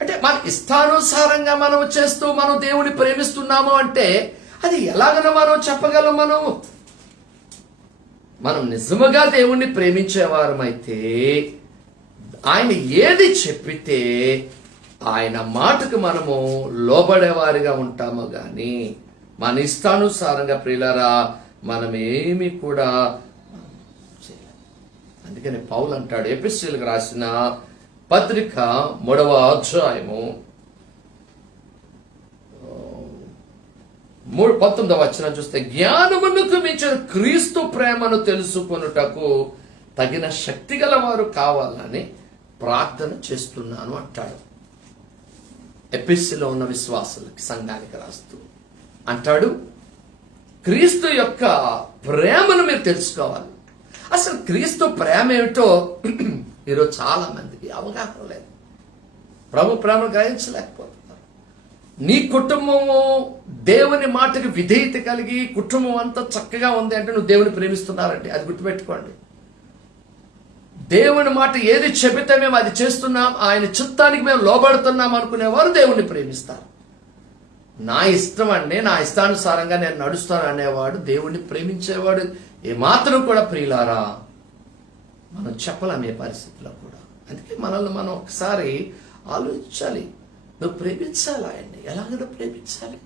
అంటే మన ఇష్టానుసారంగా మనం చేస్తూ మనం దేవుని ప్రేమిస్తున్నాము అంటే అది ఎలాగనో మనం చెప్పగలం? మనం నిజముగా దేవుణ్ణి ప్రేమించేవారమైతే ఆయన ఏది చెప్పితే ఆయన మాటకు మనము లోబడేవారిగా ఉంటాము. కానీ మన ఇష్టానుసారంగా ప్రియులారా మనం ఏమి కూడా చేయలేం. అందుకని పౌలు అంటాడు, ఎఫెసీయులకు రాసిన పత్రిక 3వ అధ్యాయము 19వ వచనం చూస్తే, జ్ఞానమునకు మించిన క్రీస్తు ప్రేమను తెలుసుకొనుటకు తగిన శక్తి గలవారు కావాలని ప్రార్థన చేస్తున్నాను అంటాడు. ఎఫెసీలో ఉన్న విశ్వాసులకి, సంఘానికి రాస్తూ అంటాడు, క్రీస్తు యొక్క ప్రేమను మీరు తెలుసుకోవాలి. అసలు క్రీస్తు ప్రేమ ఏమిటో ఈరోజు చాలా మందికి అవగాహన లేదు. ప్రభు ప్రేమను గ్రహించలేకపోతున్నారు. నీ కుటుంబము దేవుని మాటకి విధేయత కలిగి కుటుంబం అంతా చక్కగా ఉంది అంటే నువ్వు దేవుని ప్రేమిస్తున్నారంటే అది గుర్తుపెట్టుకోండి. దేవుని మాట ఏది చెబితే మేము అది చేస్తున్నాం, ఆయన చిత్తానికి మేము లోబడుతున్నాం అనుకునేవారు దేవుణ్ణి ప్రేమిస్తారు. నా ఇష్టం అండి, నా ఇష్టానుసారంగా నేను నడుస్తాను అనేవాడు దేవుణ్ణి ప్రేమించేవాడు ఏమాత్రం కూడా ప్రియులారా మనం చెప్పలేం ఏ పరిస్థితిలో కూడా. అందుకే మనల్ని మనం ఒకసారి ఆలోచించాలి. నువ్వు ప్రేమించాలి ఆయన్ని. ఎలాగైనా ప్రేమించాలి,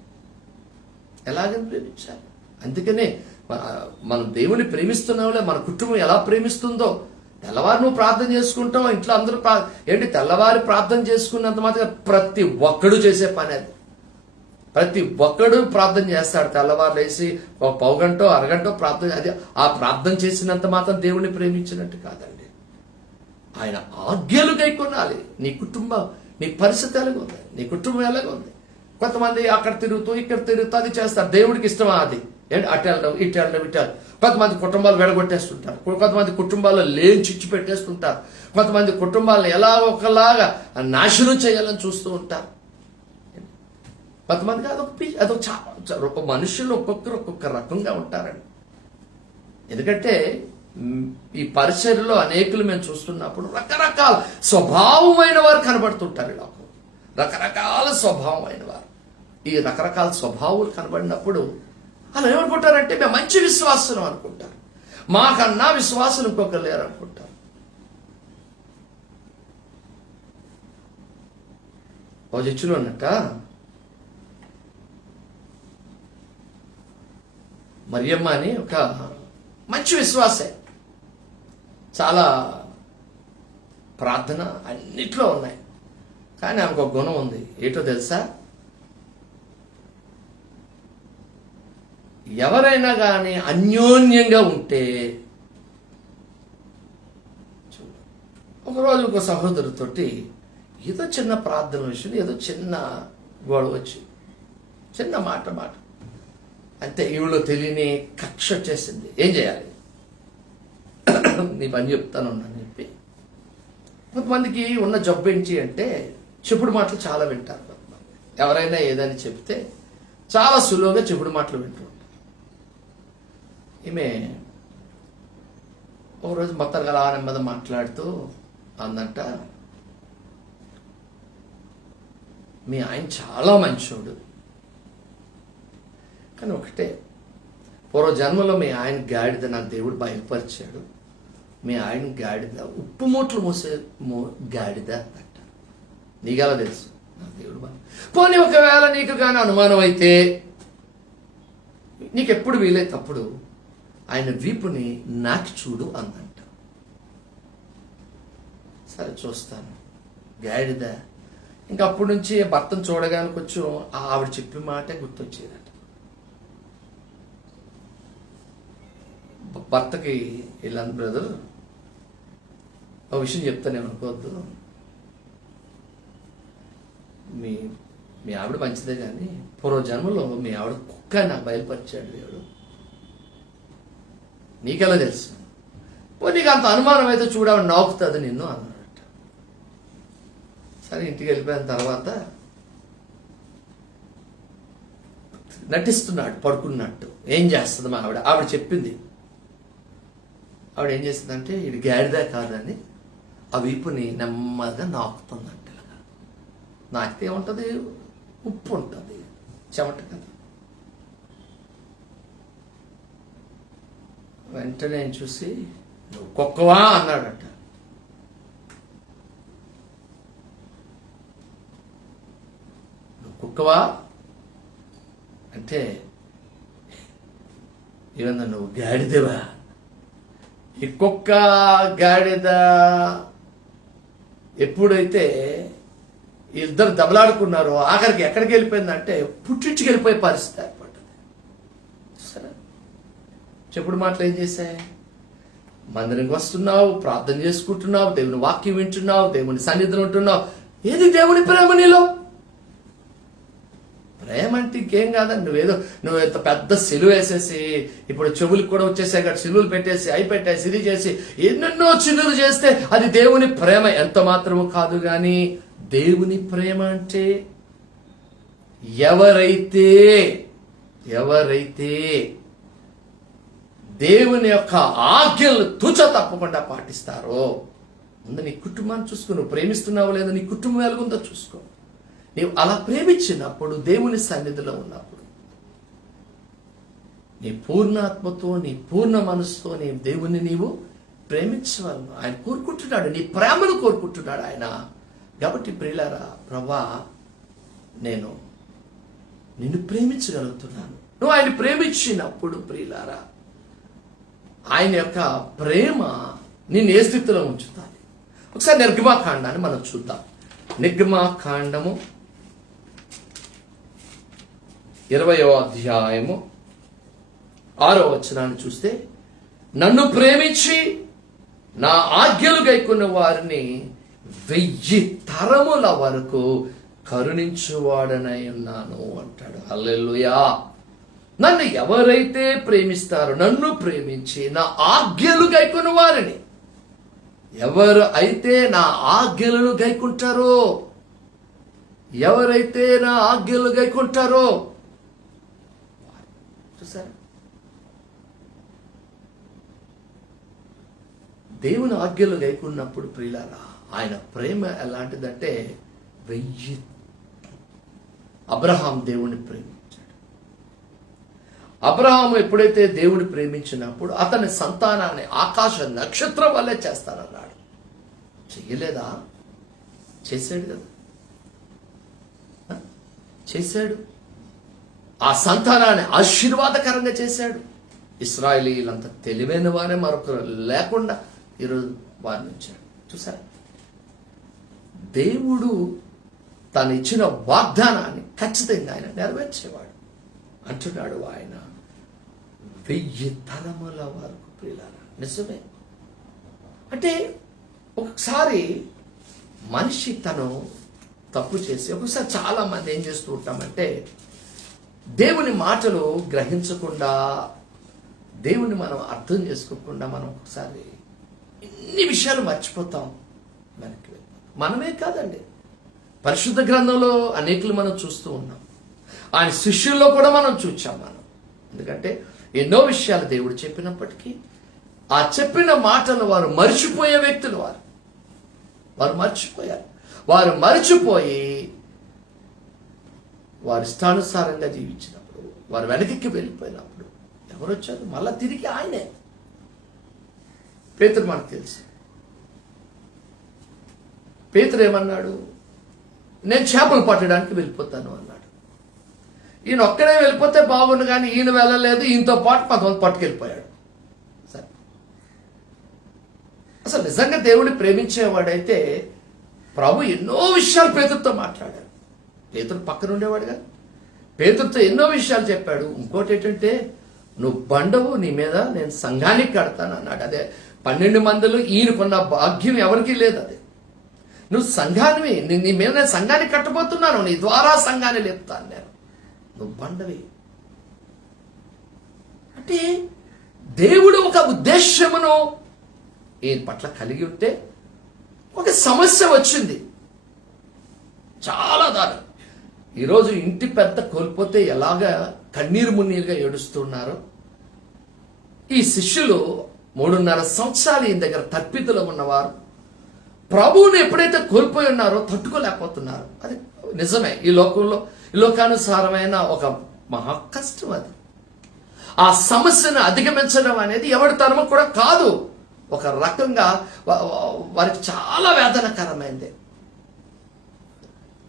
ఎలాగైనా ప్రేమించాలి. అందుకనే మనం దేవుని ప్రేమిస్తున్నావులే, మన కుటుంబం ఎలా ప్రేమిస్తుందో. తెల్లవారు నువ్వు ప్రార్థన చేసుకుంటావు, ఇంట్లో అందరూ ఏంటి తెల్లవారి ప్రార్థన చేసుకున్నంత మాత్రం ప్రతి ఒక్కడు చేసే పని అది. ప్రతి ఒక్కడు ప్రార్థన చేస్తాడు. తెల్లవారు లేచి ఒక పావుగంటో అరగంటో ప్రార్థన, అది ఆ ప్రార్థన చేసినంత మాత్రం దేవుణ్ణి ప్రేమించినట్టు కాదండి. ఆయన ఆజ్ఞలు గైకొనాలి. నీ కుటుంబం, నీ పరిస్థితి ఎలాగుంది, నీ కుటుంబం ఎలాగుంది. కొంతమంది అక్కడ తిరుగుతూ ఇక్కడ తిరుగుతూ అది చేస్తారు. దేవుడికి ఇష్టమా అది? ఏంటి అటు వెళ్ళడం ఇటు వెళ్ళడం ఇటు వెళ్ళడం. కొంతమంది కుటుంబాలు వెడగొట్టేస్తుంటారు, కొంతమంది కుటుంబాల్లో లేని చిచ్చు పెట్టేస్తుంటారు, కొంతమంది కుటుంబాలను ఎలా ఒకలాగా నాశనం చేయాలని చూస్తూ ఉంటారు. కొంతమందికి అదొక చాలా మనుషులు ఒక్కొక్కరు ఒక్కొక్క రకంగా ఉంటారండి. ఎందుకంటే ఈ పరిచర్లో అనేకులు మేము చూస్తున్నప్పుడు రకరకాల స్వభావమైన వారు కనబడుతుంటారు. ఇలా రకరకాల స్వభావం అయిన వారు, ఈ రకరకాల స్వభావాలు కనబడినప్పుడు అలా ఏమనుకుంటారంటే మేము మంచి విశ్వాసం అనుకుంటారు, మాకన్నా విశ్వాసం ఇంకొకరు లేరు అనుకుంటారు. ఓ చర్చిలో అన్నట్ట మరియమ్మ అని ఒక మంచి విశ్వాసే, చాలా ప్రార్థన అన్నిట్లో ఉన్నాయి. కానీ ఆమెకు ఒక గుణం ఉంది. ఏంటో తెలుసా? ఎవరైనా కానీ అన్యోన్యంగా ఉంటే, ఒకరోజు ఒక సహోదరుతోటి ఏదో చిన్న ప్రార్థన విషయం, ఏదో చిన్న గొడవ వచ్చి చిన్న మాట అంతే. ఈవిలో తెలియని కక్ష వచ్చేసింది. ఏం చేయాలి, నీ పని చెప్తాను అని చెప్పి. కొంతమందికి ఉన్న జబ్బు ఏంటి అంటే చెప్పుడు మాటలు చాలా వింటారు. ఎవరైనా ఏదని చెప్తే చాలా సులువుగా చెప్పుడు మాటలు వింటూ ఉంటారు. ఈమె ఒకరోజు మొత్తం అలా నెమ్మది మాట్లాడుతూ అందంట, మీ ఆయన చాలా మంచోడు, కానీ ఒకటే, పూర్వ జన్మలో మీ ఆయన గాడిద నాకు దేవుడు బయలుపరిచాడు. మీ ఆయన గాడిద, ఉప్పు మూటలు మోసే గాడిద అంట. నీకలా తెలుసు? నాకు దేవుడు పోనీ ఒకవేళ నీకు కానీ అనుమానం అయితే నీకెప్పుడు వీలైతప్పుడు ఆయన వీపుని నాకు చూడు అందంట. సరే చూస్తాను. గాడిద ఇంకా అప్పటి నుంచి భర్తను చూడగానే కొంచెం ఆవిడ చెప్పే మాటే గుర్తొచ్చేదట. భర్తకి వెళ్ళాను, బ్రదర్ ఒక విషయం చెప్తానేమనుకోవద్దు, మీ మీ ఆవిడ మంచిదే కానీ పూర్వజన్మలో మీ ఆవిడ కుక్క నాకు బయలుపరిచాడు దేవుడు. నీకెలా తెలుసు? నీకు అంత అనుమానం అయితే చూడావిడ నవ్వుతుంది నిన్ను అన్నాడట. సరే ఇంటికి వెళ్ళిపోయిన తర్వాత నటిస్తున్నాడు పడుకున్నట్టు. ఏం చేస్తుంది మా ఆవిడ చెప్పింది. ఆవిడ ఏం చేస్తుందంటే ఇది గాడిదా కాదని ఆ వీపుని నెమ్మదిగా నాకుతుందంట. నాకితే ఏముంటుంది? ఉప్పు ఉంటుంది, చెమట కదా. వెంటనే నేను చూసి నువ్వు కుక్కవా అన్నాడట. నువ్వు కుక్కవా అంటే ఏమన్నా, నువ్వు గాడిదవా? ఈ కుక్క గాడిద ఎప్పుడైతే ఇద్దరు దెబ్బలాడుకున్నారో ఆఖరికి ఎక్కడికి వెళ్ళిపోయిందంటే పుట్టించుకు వెళ్ళిపోయే పరిస్థితి ఏర్పడ్డది. సరే, చెప్పుడు మాటలు ఏం చేశాయి? మందిరానికి వస్తున్నావు, ప్రార్థన చేసుకుంటున్నావు, దేవుని వాక్యం వింటున్నావు, దేవుని సన్నిధిలో ఉంటున్నావు. ఏది దేవుని ప్రేమ నీలో? ప్రేమ అంటే ఇంకేం కాదండి. నువ్వు ఎంత పెద్ద సిలువ వేసేసి ఇప్పుడు చెవులకు కూడా వచ్చేసాయి కదా, సిలువలు పెట్టేసి అయి పెట్టేసి ఇది చేసి ఎన్నెన్నో చిన్నులు చేస్తే అది దేవుని ప్రేమ ఎంత మాత్రము కాదు. కానీ దేవుని ప్రేమ అంటే ఎవరైతే దేవుని యొక్క ఆజ్ఞలు తుచ తప్పకుండా పాటిస్తారో, ముందు నీ కుటుంబాన్ని చూసుకో. నువ్వు ప్రేమిస్తున్నావో లేదో నీ కుటుంబం ఎలాగుందో చూసుకో. నీవు అలా ప్రేమించినప్పుడు, దేవుని సన్నిధిలో ఉన్నప్పుడు, నీ పూర్ణాత్మతో నీ పూర్ణ మనసుతో నీ దేవుణ్ణి నీవు ప్రేమించవలను. ఆయన కోరుకుంటున్నాడు, నీ ప్రేమను కోరుకుంటున్నాడు ఆయన. కాబట్టి ప్రియులారా, ప్రభా నేను నిన్ను ప్రేమించగలుగుతున్నాను. నువ్వు ఆయన ప్రేమించినప్పుడు ప్రియులారా, ఆయన యొక్క ప్రేమ నిన్ను ఏ స్థితిలో ఉంచుతాది? ఒకసారి నిర్గమాకాండాన్ని మనం చూద్దాం. నిర్గమాకాండము 20వ అధ్యాయము 6వ వచనాన్ని చూస్తే, నన్ను ప్రేమించి నా ఆజ్ఞలు గైకొన్న వారిని 1000 తరముల వరకు కరుణించువాడనై ఉన్నాను అంటాడు. హల్లెలూయా. నన్ను ఎవరైతే ప్రేమిస్తారో, నన్ను ప్రేమించి నా ఆజ్ఞలు గైకొన్న వారిని, ఎవరు అయితే నా ఆజ్ఞలను గైకుంటారో, ఎవరైతే నా ఆజ్ఞలు గైకుంటారో, చూసారా, దేవుని ఆజ్ఞలు గైకున్నప్పుడు ప్రియులారా, ఆయన ప్రేమ ఎలాంటిదంటే 1000. అబ్రహాం దేవుని ప్రేమించాడు. అబ్రహాము ఎప్పుడైతే దేవుని ప్రేమించినప్పుడు అతని సంతానాన్ని ఆకాశ నక్షత్రం వల్లే చేస్తానన్నాడు. చెయ్యలేదా? చేశాడు కదా, చేశాడు. ఆ సంతానాన్ని ఆశీర్వాదకరంగా చేశాడు. ఇశ్రాయేలీయులంతా తెలివైన వారే, మరొకరు లేకుండా ఈరోజు వారిని ఉంచాడు. చూసారా, దేవుడు తను ఇచ్చిన వాగ్దానాన్ని ఖచ్చితంగా ఆయన నెరవేర్చేవాడు. అంటున్నాడు ఆయన 1000 తరముల వరకు. ప్రియులారా, నిజమే. అంటే ఒకసారి మనిషి తను తప్పు చేసి, ఒకసారి చాలా మంది ఏం చేస్తూ ఉంటామంటే, దేవుని మాటలు గ్రహించకుండా, దేవుని మనం అర్థం చేసుకోకుండా మనం ఒకసారి ఇన్ని విషయాలు మర్చిపోతాం. మనమే కాదండి, పరిశుద్ధ గ్రంథంలో అనేకులు మనం చూస్తూ ఉన్నాం. ఆయన శిష్యుల్లో కూడా మనం చూచాం. ఎందుకంటే ఎన్నో విషయాలు దేవుడు చెప్పినప్పటికీ ఆ చెప్పిన మాటలు వారు మర్చిపోయే వ్యక్తులు. వారు మర్చిపోయారు. వారు మర్చిపోయి వారి ఇష్టానుసారంగా జీవించినప్పుడు, వారు వెనక్కి వెళ్ళిపోయినప్పుడు ఎవరు వచ్చారు? మళ్ళా తిరిగి ఆయనే. పేతురు మనకు తెలుసు. పేతురు ఏమన్నాడు? నేను చేపలు పట్టడానికి వెళ్ళిపోతాను అన్నాడు. ఈయన ఒక్కడే వెళ్ళిపోతే బాగుండు, కానీ ఈయన వెళ్ళలేదు. ఈయనతో పాటు కొంతమంది పట్టుకెళ్ళిపోయాడు. సరే, అసలు నిజంగా దేవుడిని ప్రేమించేవాడైతే ప్రభు ఎన్నో విషయాలు పేతురుతో మాట్లాడారు. పేతురు పక్కన ఉండేవాడుగా. పేతురుతో ఎన్నో విషయాలు చెప్పాడు. ఇంకోటి ఏంటంటే, నువ్వు బండవు, నీ మీద నేను సంఘానికి కడతాను అన్నాడు. అదే 12 మందిలో ఈయనకున్న భాగ్యం ఎవరికీ లేదు. అదే నువ్వు సంఘానివి, నీ మీద నేను సంఘాన్ని కట్టబోతున్నాను, నీ ద్వారా సంఘాన్ని లేపుతాను నేను, నువ్వు బండవి. అంటే దేవుడు ఒక ఉద్దేశమును ఈయన పట్ల కలిగి ఉంటే ఒక సమస్య వచ్చింది. చాలా దారుణం. ఈరోజు ఇంటి పెద్ద కోల్పోతే ఎలాగా కన్నీరు మున్నీరుగా ఏడుస్తున్నారో, ఈ శిష్యులు 3.5 సంవత్సరాలు ఈయన దగ్గర తప్పిదలో ఉన్నవారు ప్రభువుని ఎప్పుడైతే కోల్పోయి ఉన్నారో తట్టుకోలేకపోతున్నారు. అది నిజమే. ఈ లోకానుసారమైన ఒక మహా కష్టం అది. ఆ సమస్యను అధిగమించడం అనేది ఎవరి తరము కూడా కాదు. ఒక రకంగా వారికి చాలా వేదనకరమైంది.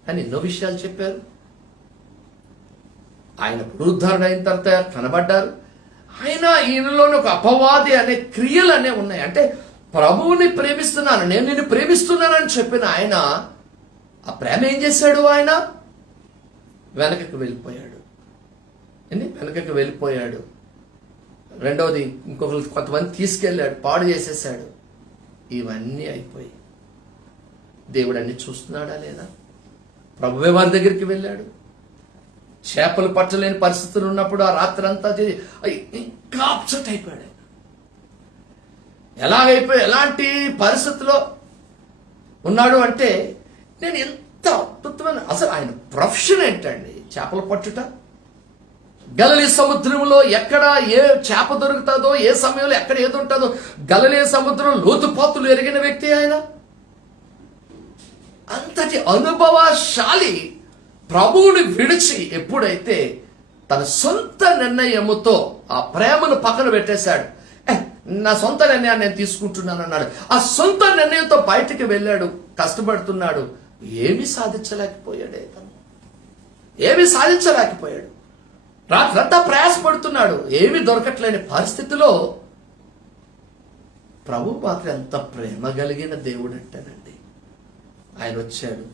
అని ఎన్నో విషయాలు చెప్పారు. ఆయన పునరుద్ధరణ అయిన తర్వాత కనబడ్డారు. ఆయన ఈయనలోని ఒక అపవాది అనే క్రియలు అనే ఉన్నాయి. అంటే ప్రభువుని ప్రేమిస్తున్నాను, నేను నిన్ను ప్రేమిస్తున్నానని చెప్పిన ఆయన ఆ ప్రేమ ఏం చేశాడు? ఆయన వెనకకు వెళ్ళిపోయాడు. వెనకకు వెళ్ళిపోయాడు. రెండవది, కొంతమంది తీసుకెళ్ళాడు, పాడు చేసేసాడు. ఇవన్నీ అయిపోయి దేవుడు అన్ని చూస్తున్నాడా లేదా? ప్రభువే వారి దగ్గరికి వెళ్ళాడు. చేపలు పట్టలేని పరిస్థితులు ఉన్నప్పుడు ఆ రాత్రి అంతా ఇంకా అప్సెట్ అయిపోయాడు. ఎలాంటి పరిస్థితిలో ఉన్నాడు అంటే, నేను ఎంత అద్భుతమైన, అసలు ఆయన ప్రొఫెషన్ ఏంటండి? చేపలు పట్టుట. గలిలీ సముద్రంలో ఎక్కడ ఏ చేప దొరుకుతుందో, ఏ సమయంలో ఎక్కడ ఏది ఉంటుందో, గలిలీ సముద్రం లోతుపాతులు ఎరిగిన వ్యక్తి ఆయన. అంతటి అనుభవశాలి ప్రభువుని విడిచి ఎప్పుడైతే తన సొంత నిర్ణయముతో ఆ ప్రేమను పక్కన పెట్టేశాడు, నా సొంత నిర్ణయాన్ని నేను తీసుకుంటున్నాను అన్నాడు. ఆ సొంత నిర్ణయంతో బయటికి వెళ్ళాడు, కష్టపడుతున్నాడు. ఏమీ సాధించలేకపోయాడే. ఏమీ సాధించలేకపోయాడు. రాత్రంతా ప్రయాసపడుతున్నాడు. ఏమీ దొరకట్లేని పరిస్థితిలో ప్రభు మాత్రం ఎంత ప్రేమ కలిగిన దేవుడు అంటేనండి. ఆయన వచ్చాడు.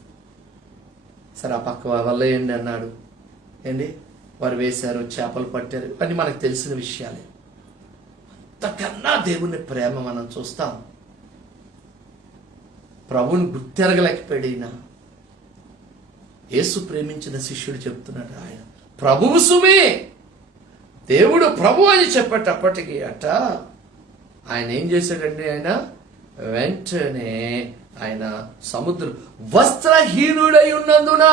సరే, ఆ పక్క వల్లేయండి అన్నాడు. వారు వేశారు, చేపలు పట్టారు. అని మనకు తెలిసిన విషయాలే. అంతకన్నా దేవుని ప్రేమ మనం చూస్తాం. ప్రభువుని గుర్తెరగలేకపోయాడు. యేసు ప్రేమించిన శిష్యుడు చెప్తున్నాడు, ఆయన ప్రభువు సుమే, దేవుడు ప్రభు అని చెప్పేటప్పటికీ ఆయన ఏం చేశాడండి? ఆయన వెంటనే ఆయన సముద్రం వస్త్రహీనుడై ఉన్నందున,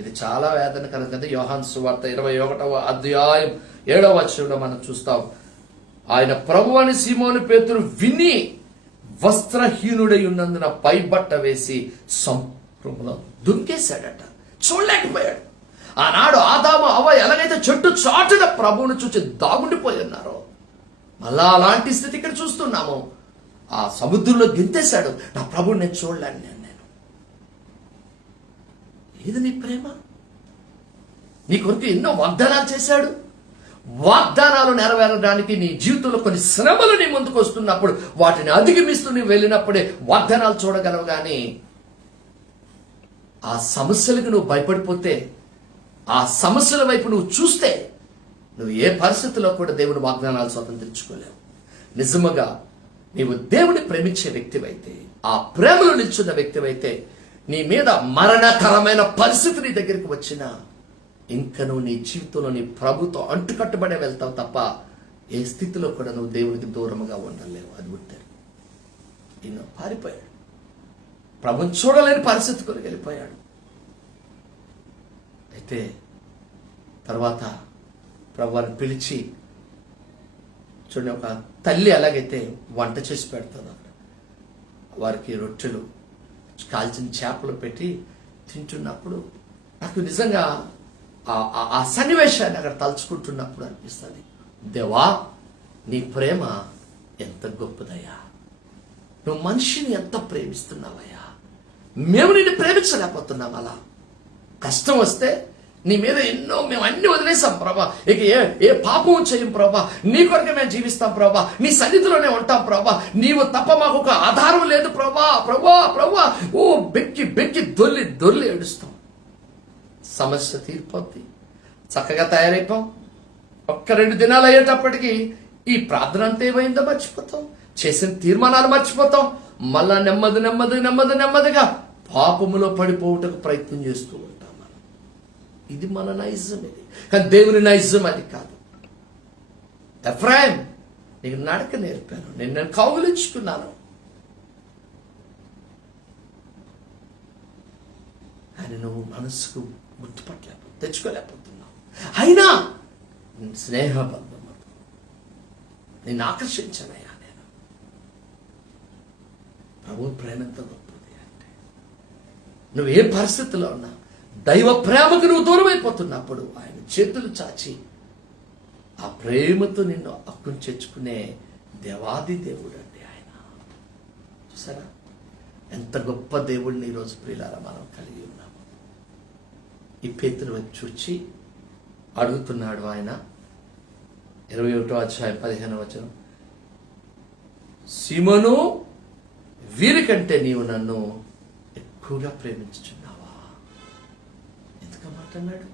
ఇది చాలా వేదనకరం కదా. యోహాను సువార్త 21వ అధ్యాయం 7వ వచనంలో మనం చూస్తాం. ఆయన ప్రభు అని సీమోను పేతురు విని వస్త్రహీనుడై ఉన్నందున పైబట్ట వేసి సముద్రంలో దుంకేశాడట. చూడలేకపోయాడు. ఆనాడు ఆదాము అవ్వ ఎలాగైతే చెట్టు చాటున ప్రభువును చూసి దాగుండిపోయి ఉన్నారో, మళ్ళా అలాంటి స్థితి ఇక్కడ చూస్తున్నాము. ఆ సముద్రంలో గింతేశాడు. నా ప్రభువుని నేను చూడలేను. నేను ఏది నీ ప్రేమ? నీ కొరకు ఎన్నో వాగ్దానాలు చేశాడు. వాగ్దానాలు నెరవేరడానికి నీ జీవితంలో కొన్ని శ్రమలు నీ ముందుకు వస్తున్నప్పుడు వాటిని అధిగమిస్తూ నువ్వు వెళ్ళినప్పుడే వాగ్దానాలు చూడగలవు. కానీ ఆ సమస్యలకు నువ్వు భయపడిపోతే, ఆ సమస్యల వైపు నువ్వు చూస్తే, నువ్వు ఏ పరిస్థితుల్లో కూడా దేవుని వాగ్దానాలు స్వతంత్రించుకోలేవు. నిజముగా నీవు దేవుని ప్రేమించే వ్యక్తివైతే, ఆ ప్రేమలో నిల్చున్న వ్యక్తివైతే, నీ మీద మరణకరమైన పరిస్థితి నీ దగ్గరికి వచ్చినా ఇంకా నువ్వు నీ జీవితంలో నీ ప్రభుతో అంటుకట్టుబడే వెళ్తావు తప్ప ఏ స్థితిలో కూడా నువ్వు దేవునికి దూరముగా ఉండలేవు. అది గుర్తారు. ఈయన పారిపోయాడు. ప్రభుని చూడలేని పరిస్థితి కొరకు వెళ్ళిపోయాడు. అయితే తర్వాత ప్రభువాన్ని పిలిచి, చూడండి, ఒక తల్లి ఎలాగైతే వంట చేసి పెడుతుందో వారికి రొట్టెలు, కాల్చిన చేపలు పెట్టి తింటున్నప్పుడు నాకు నిజంగా ఆ సన్నివేశాన్ని అక్కడ తలుచుకుంటున్నప్పుడు అనిపిస్తుంది, దేవా నీ ప్రేమ ఎంత గొప్పదయ్యా, నువ్వు మనిషిని ఎంత ప్రేమిస్తున్నావయ్యా, మేము నిన్ను ప్రేమించలేకపోతున్నాం. అలా కష్టం వస్తే నీ మీద ఎన్నో మేము అన్ని వదిలేసాం ప్రభా, ఇక ఏ పాపం చేయం ప్రభా, నీ కొరకే మేము జీవిస్తాం ప్రభా, నీ సన్నిధిలోనే ఉంటాం ప్రభా, నీవు తప్ప మాకు ఒక ఆధారం లేదు ప్రభా, ప్రభా ప్రభా ఓ బెక్కి బెక్కి దొర్లి దొర్లి ఏడుస్తాం. సమస్య తీరిపోద్ది, చక్కగా తయారైపోం. 1-2 దినాలు అయ్యేటప్పటికి ఈ ప్రార్థన అంతా ఏమైందో మర్చిపోతాం, చేసిన తీర్మానాలు మర్చిపోతాం. మళ్ళా నెమ్మదిగా పాపములో పడిపోవటకు ప్రయత్నం చేస్తూ ఉంటాం మనం. ఇది మన నైజం. ఇది కానీ దేవుని నైజం అది కాదు. ఎఫ్రాయిం, నీకు నడక నేర్పాను, నేను కౌగిలించుకున్నాను, కానీ నువ్వు మనసుకు తెచ్చుకోలేకపోతున్నావు. అయినా స్నేహబంధం నిన్ను ఆకర్షించానయ్యా. నేను ప్రభు ప్రేమ ఎంత గొప్పది అంటే, నువ్వు ఏ పరిస్థితిలో ఉన్నా దైవ ప్రేమకు నువ్వు దూరం అయిపోతున్నప్పుడు ఆయన చేతులు చాచి ఆ ప్రేమతో నిన్ను హక్కును చేర్చుకునే దేవాది దేవుడు అండి ఆయన. చూసారా ఎంత గొప్ప దేవుడిని ఈరోజు ప్రియులారా మనం కలిగి ఉన్నాము. ఈ పేతురు వైపు చూచి అడుగుతున్నాడు ఆయన. 21వ అధ్యాయం 15వ వచనం, సీమోను, వీరికంటే నీవు నన్ను ఎక్కువగా ప్రేమించుచున్నావా? ఎందుకు మాట్లాడాడు?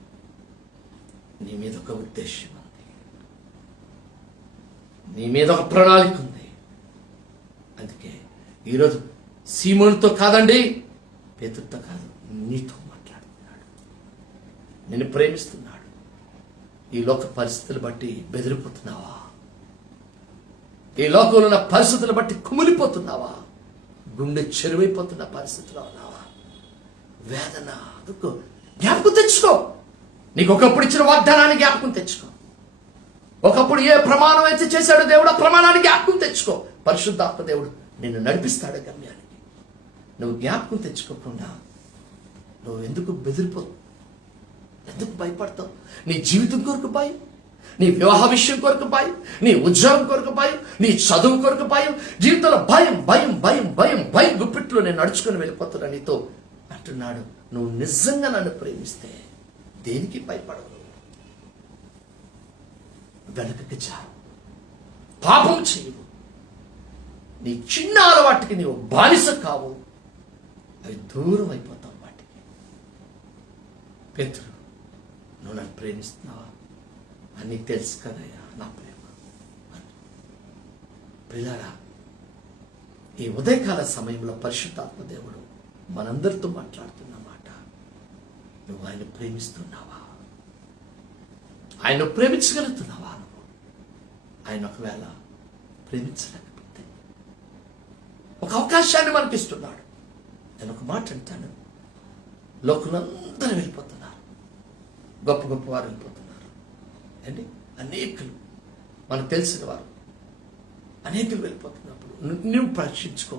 నీ మీద ఒక ఉద్దేశం ఉంది, నీ మీద ఒక ప్రణాళిక ఉంది. అందుకే ఈరోజు సీమోనుతో కాదండి, పేతురుతో కాదు, నీతో మాట్లాడుతున్నాడు. నిన్ను ప్రేమిస్తున్నాడు. ఈ లోక పరిస్థితులు బట్టి బెదిరిపోతున్నావా? ఈ లోకంలో ఉన్న పరిస్థితులు బట్టి కుమిలిపోతున్నావా? గుండె చెరువైపోతున్న పరిస్థితిలో ఉన్నావా? వేదన దుఃఖం జ్ఞాపకం తెచ్చుకో. నీకు ఒకప్పుడు ఇచ్చిన వాగ్దానాన్ని జ్ఞాపకం తెచ్చుకో. ఒకప్పుడు ఏ ప్రమాణం అయితే చేశాడో దేవుడు, ఆ ప్రమాణాన్ని జ్ఞాపకం తెచ్చుకో. పరిశుద్ధాత్మ దేవుడు నిన్ను నడిపిస్తాడు గమ్యానికి. నువ్వు జ్ఞాపకం తెచ్చుకోకుండా నువ్వు ఎందుకు బెదిరిపోతావు? ఎందుకు భయపడతావు? నీ జీవితం కొరకు భయం, నీ వివాహ విషయం కొరకు భయం, నీ ఉద్యోగం కొరకు భయం, నీ చదువు కొరకు భయం, జీవితంలో భయం భయం భయం భయం భయం గుప్పిట్లో నేను నడుచుకుని వెళ్ళిపోతున్నా నీతో అంటున్నాడు. నువ్వు నిజంగా నన్ను ప్రేమిస్తే దేనికి భయపడవు. వెనకకి చాలు, పాపం చేయవు, నీ చిన్న అలవాటికి నీవు బానిస కావు, అవి దూరం అయిపోతావు వాటికి. పేతురు, నువ్వు నన్ను ప్రేమిస్తున్నావా? అని నీకు తెలుసు కదయ్యా నా ప్రేమ. ప్రియులారా, ఈ ఉదయకాల సమయంలో పరిశుద్ధాత్మ దేవుడు మనందరితో మాట్లాడుతున్న మాట, నువ్వు ఆయన ప్రేమిస్తున్నావా? ఆయన ప్రేమించగలుగుతున్నావా? నువ్వు ఆయన ఒకవేళ ప్రేమించలేకపోతే ఒక అవకాశాన్ని మనకి ఇస్తున్నాడు. నేను ఒక మాట అంటాను, లోకులందరూ వెళ్ళిపోతున్నారు, గొప్ప గొప్ప వారు వెళ్ళిపోతున్నారు అండి. అనేకులు మనకు తెలిసిన వారు అనేకులు వెళ్ళిపోతున్నప్పుడు నువ్వు పరీక్షించుకో,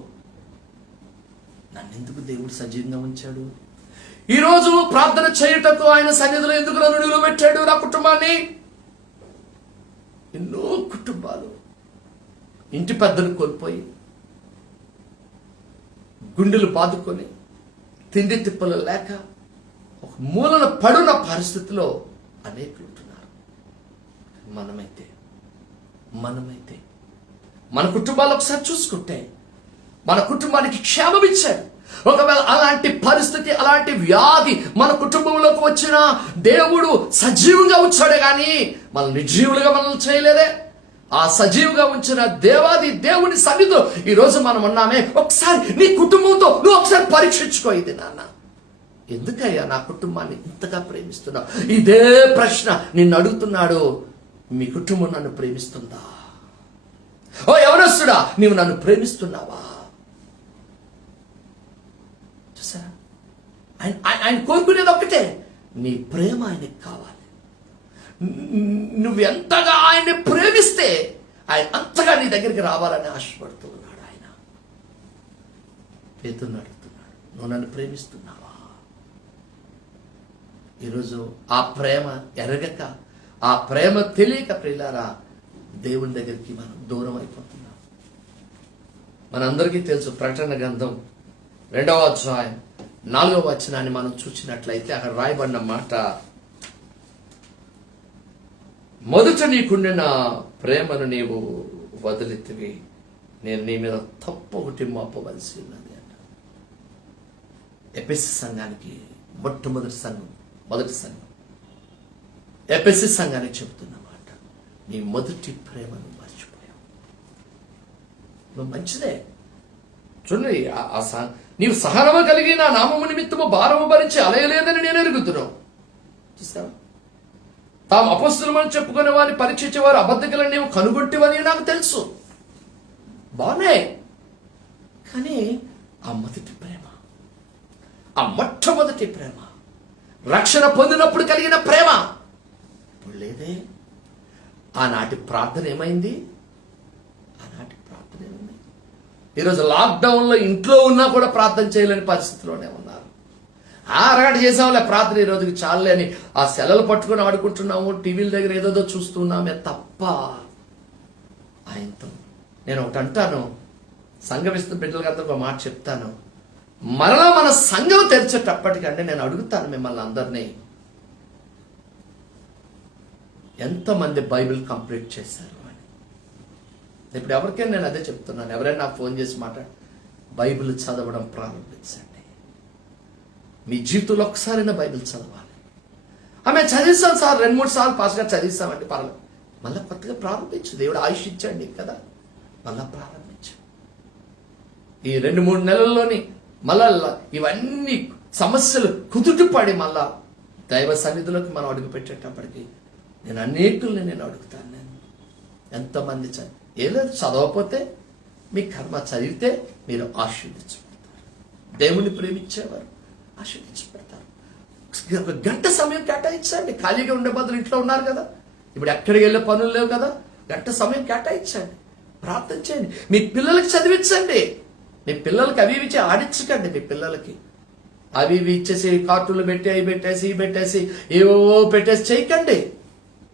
నన్నెందుకు దేవుడు సజీవంగా ఉంచాడు? ఈరోజు ప్రార్థన చేయుటకు ఆయన సన్నిధిలో ఎందుకు నన్ను నిలబెట్టాడు? నా కుటుంబాన్ని. ఎన్నో కుటుంబాలు ఇంటి పెద్దను కోల్పోయి గుండెలు బాదుకొని తిండి తిప్పలు లేక ఒక మూలన పడున్న పరిస్థితిలో అనేకులు ఉంటున్నారు. మనమైతే మన కుటుంబాలు ఒకసారి చూసుకుంటే మన కుటుంబానికి క్షేమం ఇచ్చాడు. ఒకవేళ అలాంటి పరిస్థితి, అలాంటి వ్యాధి మన కుటుంబంలోకి వచ్చినా దేవుడు సజీవంగా ఉంచాడే కానీ మన నిర్జీవులుగా మనల్ని చేయలేదే. ఆ సజీవుగా ఉంచిన దేవాది దేవుని సన్నిధిలో ఈరోజు మనం ఉన్నామే. ఒకసారి నీ కుటుంబంతో నువ్వు ఒకసారి పరీక్షించుకో. ఇది నాన్న, ఎందుకయ్యా నా కుటుంబాన్ని ఇంతగా ప్రేమిస్తున్నావు? ఇదే ప్రశ్న నిన్ను అడుగుతున్నాడు. మీ కుటుంబం నన్ను ప్రేమిస్తుందా? ఓ యవనస్తుడా, నీవు నన్ను ప్రేమిస్తున్నావా? చూసారా, ఆయన కోరుకునేది ఒక్కటే, నీ ప్రేమ ఆయనకి కావాలి. నువ్వెంతగా ఆయన్ని ప్రేమిస్తే ఆయన అంతగా నీ దగ్గరికి రావాలని ఆశపడుతూ ఉన్నాడు. ఆయన పేతురుని అడుగుతున్నాడు, నువ్వు నన్ను ప్రేమిస్తున్నావా? ఈరోజు ఆ ప్రేమ ఎరగక, ఆ ప్రేమ తెలియక ప్రియులారా దేవుని దగ్గరికి మనం దూరం అయిపోతున్నాం. మనందరికీ తెలుసు, ప్రకటన గ్రంథం 2వ అధ్యాయం 4వ వచనాన్ని మనం చూసినట్లయితే అక్కడ రాయబడిన మాట, మొదట నీకుండిన ప్రేమను నీవు వదిలితివి, నేను నీ మీద తప్పు ఒకటి మోపవలసి ఉన్నది అంట. ఎఫెసీ సంఘానికి మొట్టమొదటి సంఘం, మొదటి సంఘం ఎఫెసీ సంఘానికి చెబుతున్నమాట, నీ మొదటి ప్రేమను మర్చిపోయావు. నువ్వు మంచిదే చూడండి, నీవు సహనము కలిగి నా నామము నిమిత్తము భారము భరించి అలయలేదని నేను ఎరుగుతున్నావు. చూసావా, తాము అపొస్తలుమని చెప్పుకునే వారిని పరీక్షించేవారు అబద్ధికులను నీవు కనుగొట్టివని నాకు తెలుసు. బానే, కానీ ఆ మొదటి ప్రేమ, ఆ మొట్టమొదటి ప్రేమ, రక్షణ పొందినప్పుడు కలిగిన ప్రేమ ఇప్పుడు లేదే. ఆనాటి ప్రార్థన ఏమైంది? ఆనాటి ప్రార్థన ఏమైంది? ఈరోజు లాక్డౌన్లో ఇంట్లో ఉన్నా కూడా ప్రార్థన చేయలేని పరిస్థితిలోనే ఉన్నారు. అరగంట చేసాంలే ప్రార్థన, ఈ రోజుకి చాలే అని ఆ సెలవులు పట్టుకుని ఆడుకుంటున్నాము, టీవీల దగ్గర ఏదోదో చూస్తున్నామే తప్ప ఆయనతో. నేను ఒకటి అంటాను, సంఘమిస్తున్న బిడ్డలకంతా ఒక మాట చెప్తాను, మరలా మన సంఘం తెరిచేటప్పటికంటే నేను అడుగుతాను మిమ్మల్ని అందరినీ, ఎంతమంది బైబిల్ కంప్లీట్ చేశారు అని. ఇప్పుడు ఎవరికైనా నేను అదే చెప్తున్నాను, ఎవరైనా నాకు ఫోన్ చేసి మాట్లాడు, బైబిల్ చదవడం ప్రారంభించండి. మీ జీవితంలో ఒకసారైనా బైబిల్ చదవాలి. ఆమె చదివిస్తాం సార్, 2-3 సార్లు పాస్గా చదివిస్తామండి, పర్లేదు, మళ్ళీ కొత్తగా ప్రారంభించు. దేవుడు ఆయుష్ ఇచ్చండి కదా, మళ్ళా ప్రారంభించు. ఈ 2-3 నెలల్లోని మళ్ళా ఇవన్నీ సమస్యలు కుదుటపడి మళ్ళా దైవ సన్నిధిలోకి మనం అడుగు పెట్టేటప్పటికి నేను అనేకుల్ని నేను అడుగుతాను. నేను ఎంతమంది ఏ లేదు, చదవకపోతే మీ కర్మ, చదివితే మీరు ఆశీర్వదించబడతారు. దేవుణ్ణి ప్రేమించేవారు ఆశీర్వదించబడతారు. ఒక గంట సమయం కేటాయించండి. ఖాళీగా ఉండే బదులు ఇంట్లో ఉన్నారు కదా, ఇప్పుడు ఎక్కడికి వెళ్ళే పనులు లేవు కదా, గంట సమయం కేటాయించండి, ప్రార్థన చేయండి. మీ పిల్లలకి చదివించండి. మీ పిల్లలకి అవి ఇచ్చి ఆడించకండి. మీ పిల్లలకి అవి ఇచ్చేసి కార్టూన్లు పెట్టి అవి పెట్టేసి ఇవి పెట్టేసి ఏవో పెట్టేసి చేయకండి.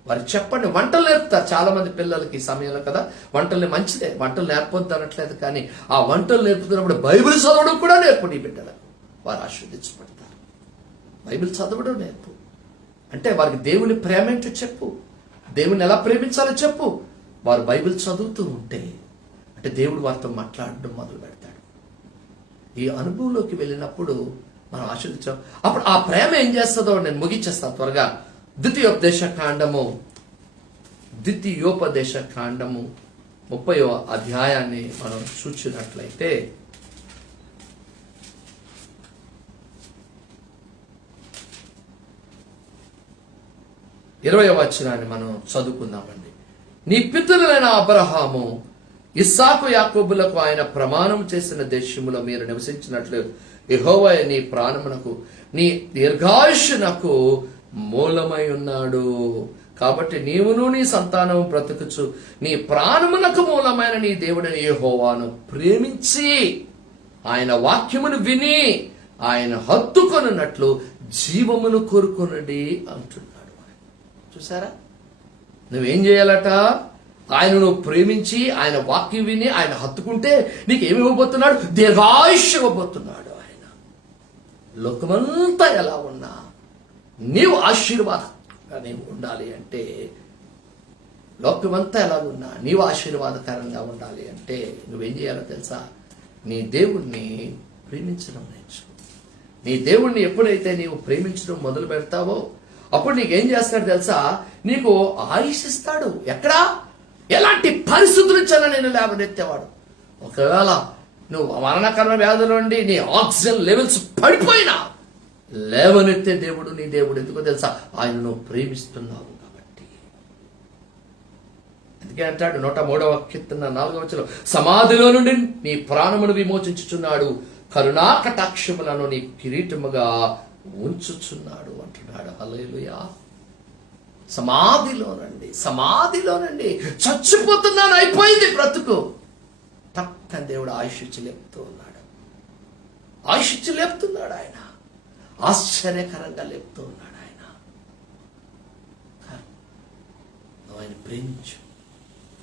వారికి చెప్పండి. వంటలు నేర్పుతారు చాలా మంది పిల్లలకి ఈ సమయంలో కదా, వంటలు మంచిదే, వంటలు నేర్పొద్దు అనట్లేదు, కానీ ఆ వంటలు నేర్పుతున్నప్పుడు బైబిల్ చదవడం కూడా నేర్పండి ఈ బిడ్డలకు, వారు ఆశీర్వదించబడతారు. బైబిల్ చదవడం నేర్పు, అంటే వారికి దేవుని ప్రేమ ఏంటో చెప్పు, దేవుని ఎలా ప్రేమించాలో చెప్పు. వారు బైబిల్ చదువుతూ ఉంటే అంటే దేవుడు వారితో మాట్లాడడం మొదలు పెడతాడు. ఈ అనుభవంలోకి వెళ్ళినప్పుడు మనం ఆశీర్వదించాం. అప్పుడు ఆ ప్రేమ ఏం చేస్తుందో నేను ముగించేస్తాను త్వరగా. ద్వితీయోపదేశ కాండము 30వ అధ్యాయాన్ని మనం చూసినట్లయితే, ఇరవై వచనాన్ని మనం చదువుకుందామండి. నీ పితరులైన అబ్రహాము, ఇస్సాకు, యాకోబులకు ఆయన ప్రమాణం చేసిన దేశములో మీరు నివసించినట్లు యెహోవా నీ ప్రాణమునకు నీ దీర్ఘాయుష్యునకు మూలమై ఉన్నాడు. కాబట్టి నీవును నీ సంతానము బ్రతుకుచు నీ ప్రాణమునకు మూలమైన నీ దేవుడైన యెహోవాను ప్రేమించి ఆయన వాక్యమును విని ఆయన హత్తుకొనున్నట్లు జీవమును కోరుకొనుడి అంటున్నాడు. చూసారా, నువ్వేం చేయాలట? ఆయన నువ్వు ప్రేమించి ఆయన వాక్యం విని ఆయన హత్తుకుంటే నీకేమి ఇవ్వబోతున్నాడు? దీర్ఘాయుష్యం ఇవ్వబోతున్నాడు. ఆయన లోకమంతా ఎలా ఉన్నా నీవు ఆశీర్వాదంగా నీవు ఉండాలి అంటే, లోకమంతా ఎలా ఉన్నా నీవు ఆశీర్వాదకరంగా ఉండాలి అంటే నువ్వేం చేయాలో తెలుసా? నీ దేవుణ్ణి ప్రేమించడం నేర్చుకో. నీ దేవుణ్ణి ఎప్పుడైతే నీవు ప్రేమించడం మొదలు పెడతావో అప్పుడు నీకేం చేస్తాడు తెలుసా? నీకు ఆయుష్ ఇస్తాడు. ఎక్కడా? ఎలాంటి పరిస్థితుల నుంచి నేను లేవనెత్తేవాడు. ఒకవేళ నువ్వు మరణకరణ వ్యాధుల నుండి నీ ఆక్సిజన్ లెవెల్స్ పడిపోయినా లేవనెత్తే దేవుడు నీ దేవుడు. ఎందుకో తెలుసా? ఆయన నువ్వు ప్రేమిస్తున్నావు కాబట్టి. అందుకే అంటాడు 103వ కీర్తన 4వ వచనం, సమాధిలో నుండి నీ ప్రాణమును విమోచించుచున్నాడు, కరుణా కటాక్షములను నీ కిరీటముగా ఉంచుచున్నాడు అంటున్నాడు. హల్లెలూయా. సమాధిలోనండి చచ్చిపోతున్నాను, అయిపోయింది బ్రతుకు. పక్కన దేవుడు ఆయుష్ ఇచ్చి లేపుతూ ఉన్నాడు. ఆయుష్ ఇచ్చి లేపుతున్నాడు ఆయన. ఆశ్చర్యకరంగా లేపుతూ ఉన్నాడు ఆయన. నువ్వు ఆయన ప్రేమించు,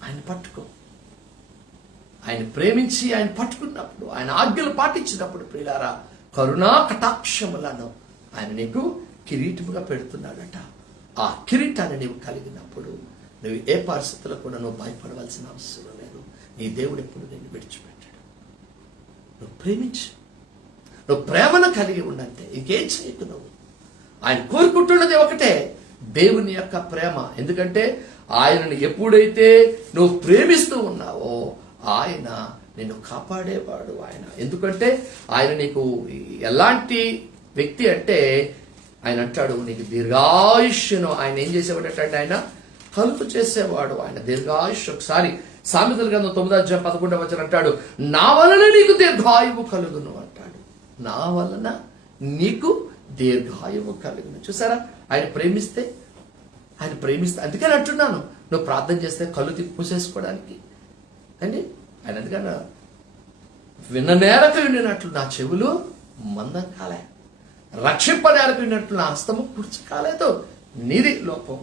ఆయన పట్టుకో. ఆయన ప్రేమించి ఆయన పట్టుకున్నప్పుడు, ఆయన ఆజ్ఞలు పాటించినప్పుడు ప్రియులారా, కరుణా కటాక్షములను ఆయన నీకు కిరీటముగా పెడుతున్నాడట. ఆ కిరీటాన్ని నీవు కలిగినప్పుడు నువ్వు ఏ పరిస్థితుల్లో కూడా నువ్వు భయపడవలసిన అవసరం లేదు. నీ దేవుడు ఎప్పుడు నిన్ను విడిచిపెట్టాడు. నువ్వు ప్రేమించు, నువ్వు ప్రేమను కలిగి ఉండంతే, ఇంకేం చేయకు. నువ్వు ఆయన కోరుకుంటున్నది ఒకటే, దేవుని యొక్క ప్రేమ. ఎందుకంటే ఆయనను ఎప్పుడైతే నువ్వు ప్రేమిస్తూ ఉన్నావో ఆయన నిన్ను కాపాడేవాడు. ఆయన ఎందుకంటే ఆయన నీకు ఎలాంటి వ్యక్తి అంటే, ఆయన అంటాడు నీకు దీర్ఘాయుష్యును ఆయన ఏం చేసేవాడు? ఆయన కలుపు చేసేవాడు. ఆయన దీర్ఘాయుష్. ఒకసారి సామెతల గ్రంథం 9:11 అంటాడు, నా వలన నీకు దీర్ఘాయువు కలుగును అంటాడు. నా వలన నీకు దీర్ఘాయువు కలుగును. చూసారా, ఆయన ప్రేమిస్తే అందుకని అంటున్నాను, నువ్వు ప్రార్థన చేస్తే కళ్ళు తిప్పుసేసుకోవడానికి అండి. ఆయన అందుకన్నా విననేరకు వినినట్లు నా చెవులు మందం కాలే, రక్షింపనేరకు విన్నట్లు నా హస్తము కుర్చీ కాలేదు. నీది లోపం.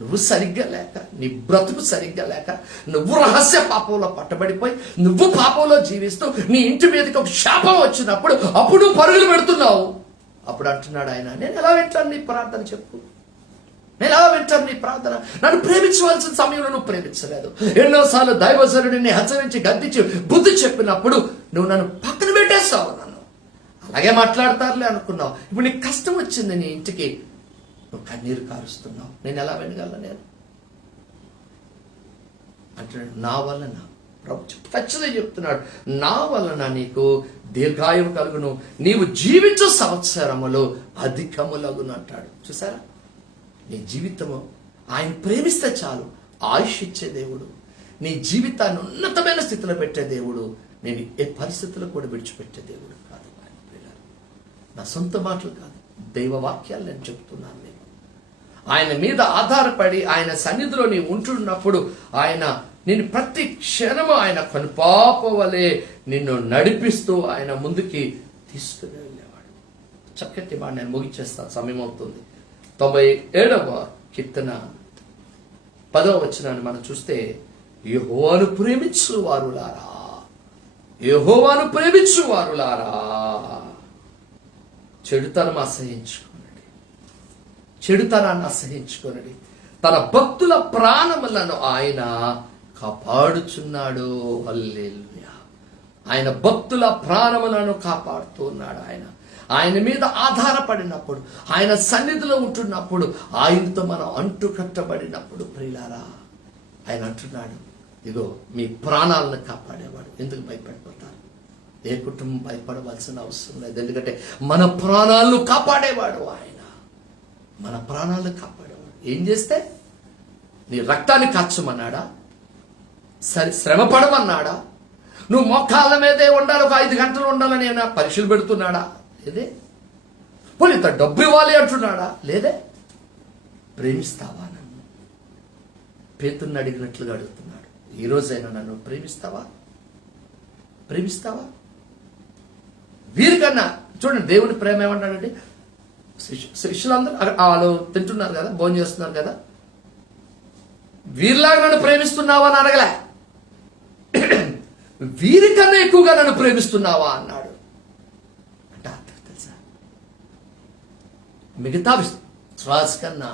నువ్వు సరిగ్గా లేక, నీ బ్రతుకు సరిగ్గా లేక, నువ్వు రహస్య పాపంలో పట్టబడిపోయి నువ్వు పాపంలో జీవిస్తూ నీ ఇంటి మీదకి ఒక శాపం వచ్చినప్పుడు అప్పుడు పరుగులు పెడుతున్నావు. అప్పుడు అంటున్నాడు ఆయన, నేను ఎలా వింటాను నీ ప్రార్థన? చెప్పు, నేను ఎలా వింటాను నీ ప్రార్థన? నన్ను ప్రేమించవలసిన సమయంలో నువ్వు ప్రేమించలేదు. ఎన్నోసార్లు దైవజనుడిని హెచ్చరించి గద్దించి బుద్ధి చెప్పినప్పుడు నువ్వు నన్ను పక్కన పెట్టేస్తావు. నన్ను అలాగే మాట్లాడతారులే అనుకున్నావు. ఇప్పుడు నీకు కష్టం వచ్చింది, నీ ఇంటికి నువ్వు కన్నీరు కారుస్తున్నావు. నేను ఎలా వినగలను? నేను అంటున్నాడు, నా వలన, ప్రభు ఖచ్చితంగా చెప్తున్నాడు, నా వలన నీకు దీర్ఘాయువు కలుగును, నీవు జీవించు సంవత్సరములు అధికములగును అంటాడు. చూసారా, నీ జీవితము ఆయన ప్రేమిస్తే చాలు ఆయుష్ ఇచ్చే దేవుడు, నీ జీవితాన్ని ఉన్నతమైన స్థితిలో పెట్టే దేవుడు. నేను ఏ పరిస్థితుల్లో కూడా విడిచిపెట్టే దేవుడు కాదు. నా సొంత మాటలు కాదు, దైవవాక్యాలు నేను చెప్తున్నాను. నేను ఆయన మీద ఆధారపడి ఆయన సన్నిధిలో నీ ఉంటున్నప్పుడు ఆయన నేను ప్రతి క్షణము ఆయన కనుపాపవలే నిన్ను నడిపిస్తూ ఆయన ముందుకి తీసుకుని వెళ్ళేవాడు. చక్కటి మాట నేను ముగించేస్తాను, సమయం అవుతుంది. 97వ కీర్తన 10వ వచనాన్ని మనం చూస్తే, యెహోవాను ప్రేమించు వారులారా, యెహోవాను ప్రేమించు వారులారా, చెడుతనం అసహించుకోనండి, చెడుతనాన్ని అసహించుకోనండి. తన భక్తుల ప్రాణములను ఆయన కాపాడుచున్నాడు. హల్లెలూయా. ఆయన భక్తుల ప్రాణములను కాపాడుతున్నాడు. ఆయన మీద ఆధారపడినప్పుడు, ఆయన సన్నిధిలో ఉంటున్నప్పుడు, ఆయనతో మనం అంటు కట్టబడినప్పుడు ప్రియులారా, ఆయన అంటున్నాడు, ఇగో మీ ప్రాణాలను కాపాడేవాడు. ఎందుకు భయపడిపోతారు? ఏ కుటుంబం భయపడవలసిన అవసరం లేదు. ఎందుకంటే మన ప్రాణాలను కాపాడేవాడు ఆయన. మన ప్రాణాలను కాపాడేవాడు. ఏం చేస్తే? నీ రక్తాన్ని కాచమన్నాడా? శ్రమ పడమన్నాడా? నువ్వు మోకాళ్ళ మీదే ఉండాలి, ఒక 5 గంటలు ఉండాలని ఏమైనా పరీక్షలు పెడుతున్నాడా? లేదే. పోనీ ఇంత డబ్బు ఇవ్వాలి అంటున్నాడా? లేదే. ప్రేమిస్తావా నన్ను? పేతురుని అడిగినట్లుగా అడుగుతున్నాడు. ఈ రోజైనా నన్ను ప్రేమిస్తావా? వీరికన్నా చూడండి, దేవుని ప్రేమ ఏమన్నాడండి? శిష్యులందరూ వాళ్ళు తింటున్నారు కదా, భోజనం చేస్తున్నారు కదా, వీరిలాగా నన్ను ప్రేమిస్తున్నావా అని అడగలే, వీరికన్నా ఎక్కువగా నన్ను ప్రేమిస్తున్నావా అన్నాడు. అంటే అర్థం తెలుసా? మిగతా విశ్వాస కన్నా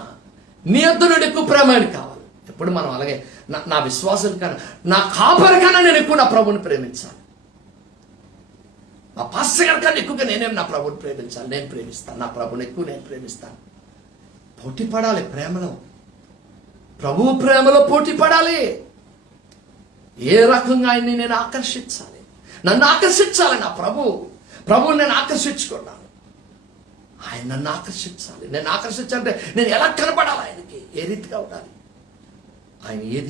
నీ యొద్ద నుండి ఎక్కువ ప్రేమ కావాలి. ఎప్పుడు మనం అలాగే నా విశ్వాసం కన్నా, నా కాపరి కన్నా నేను ఎక్కువ నా ప్రభుని ప్రేమించాలి. నా పాస్టర్ గారి కన్నా ఎక్కువగా నేనేం నా ప్రభుని ప్రేమించాలి. నేను ప్రేమిస్తాను, నా ప్రభుని ఎక్కువ నేను ప్రేమిస్తాను. పోటీ పడాలి ప్రేమలో, ప్రభువు ప్రేమలో పోటీ పడాలి. ఏ రకంగా ఆయన్ని నేను ఆకర్షించాలి, నన్ను ఆకర్షించాలి. నా ప్రభువు నేను ఆకర్షించుకున్నాను, ఆయన నన్ను ఆకర్షించాలి. నేను ఆకర్షించాలంటే నేను ఎలా కనపడాలి ఆయనకి, ఏ రీతిగా ఉండాలి, ఆయన ఏది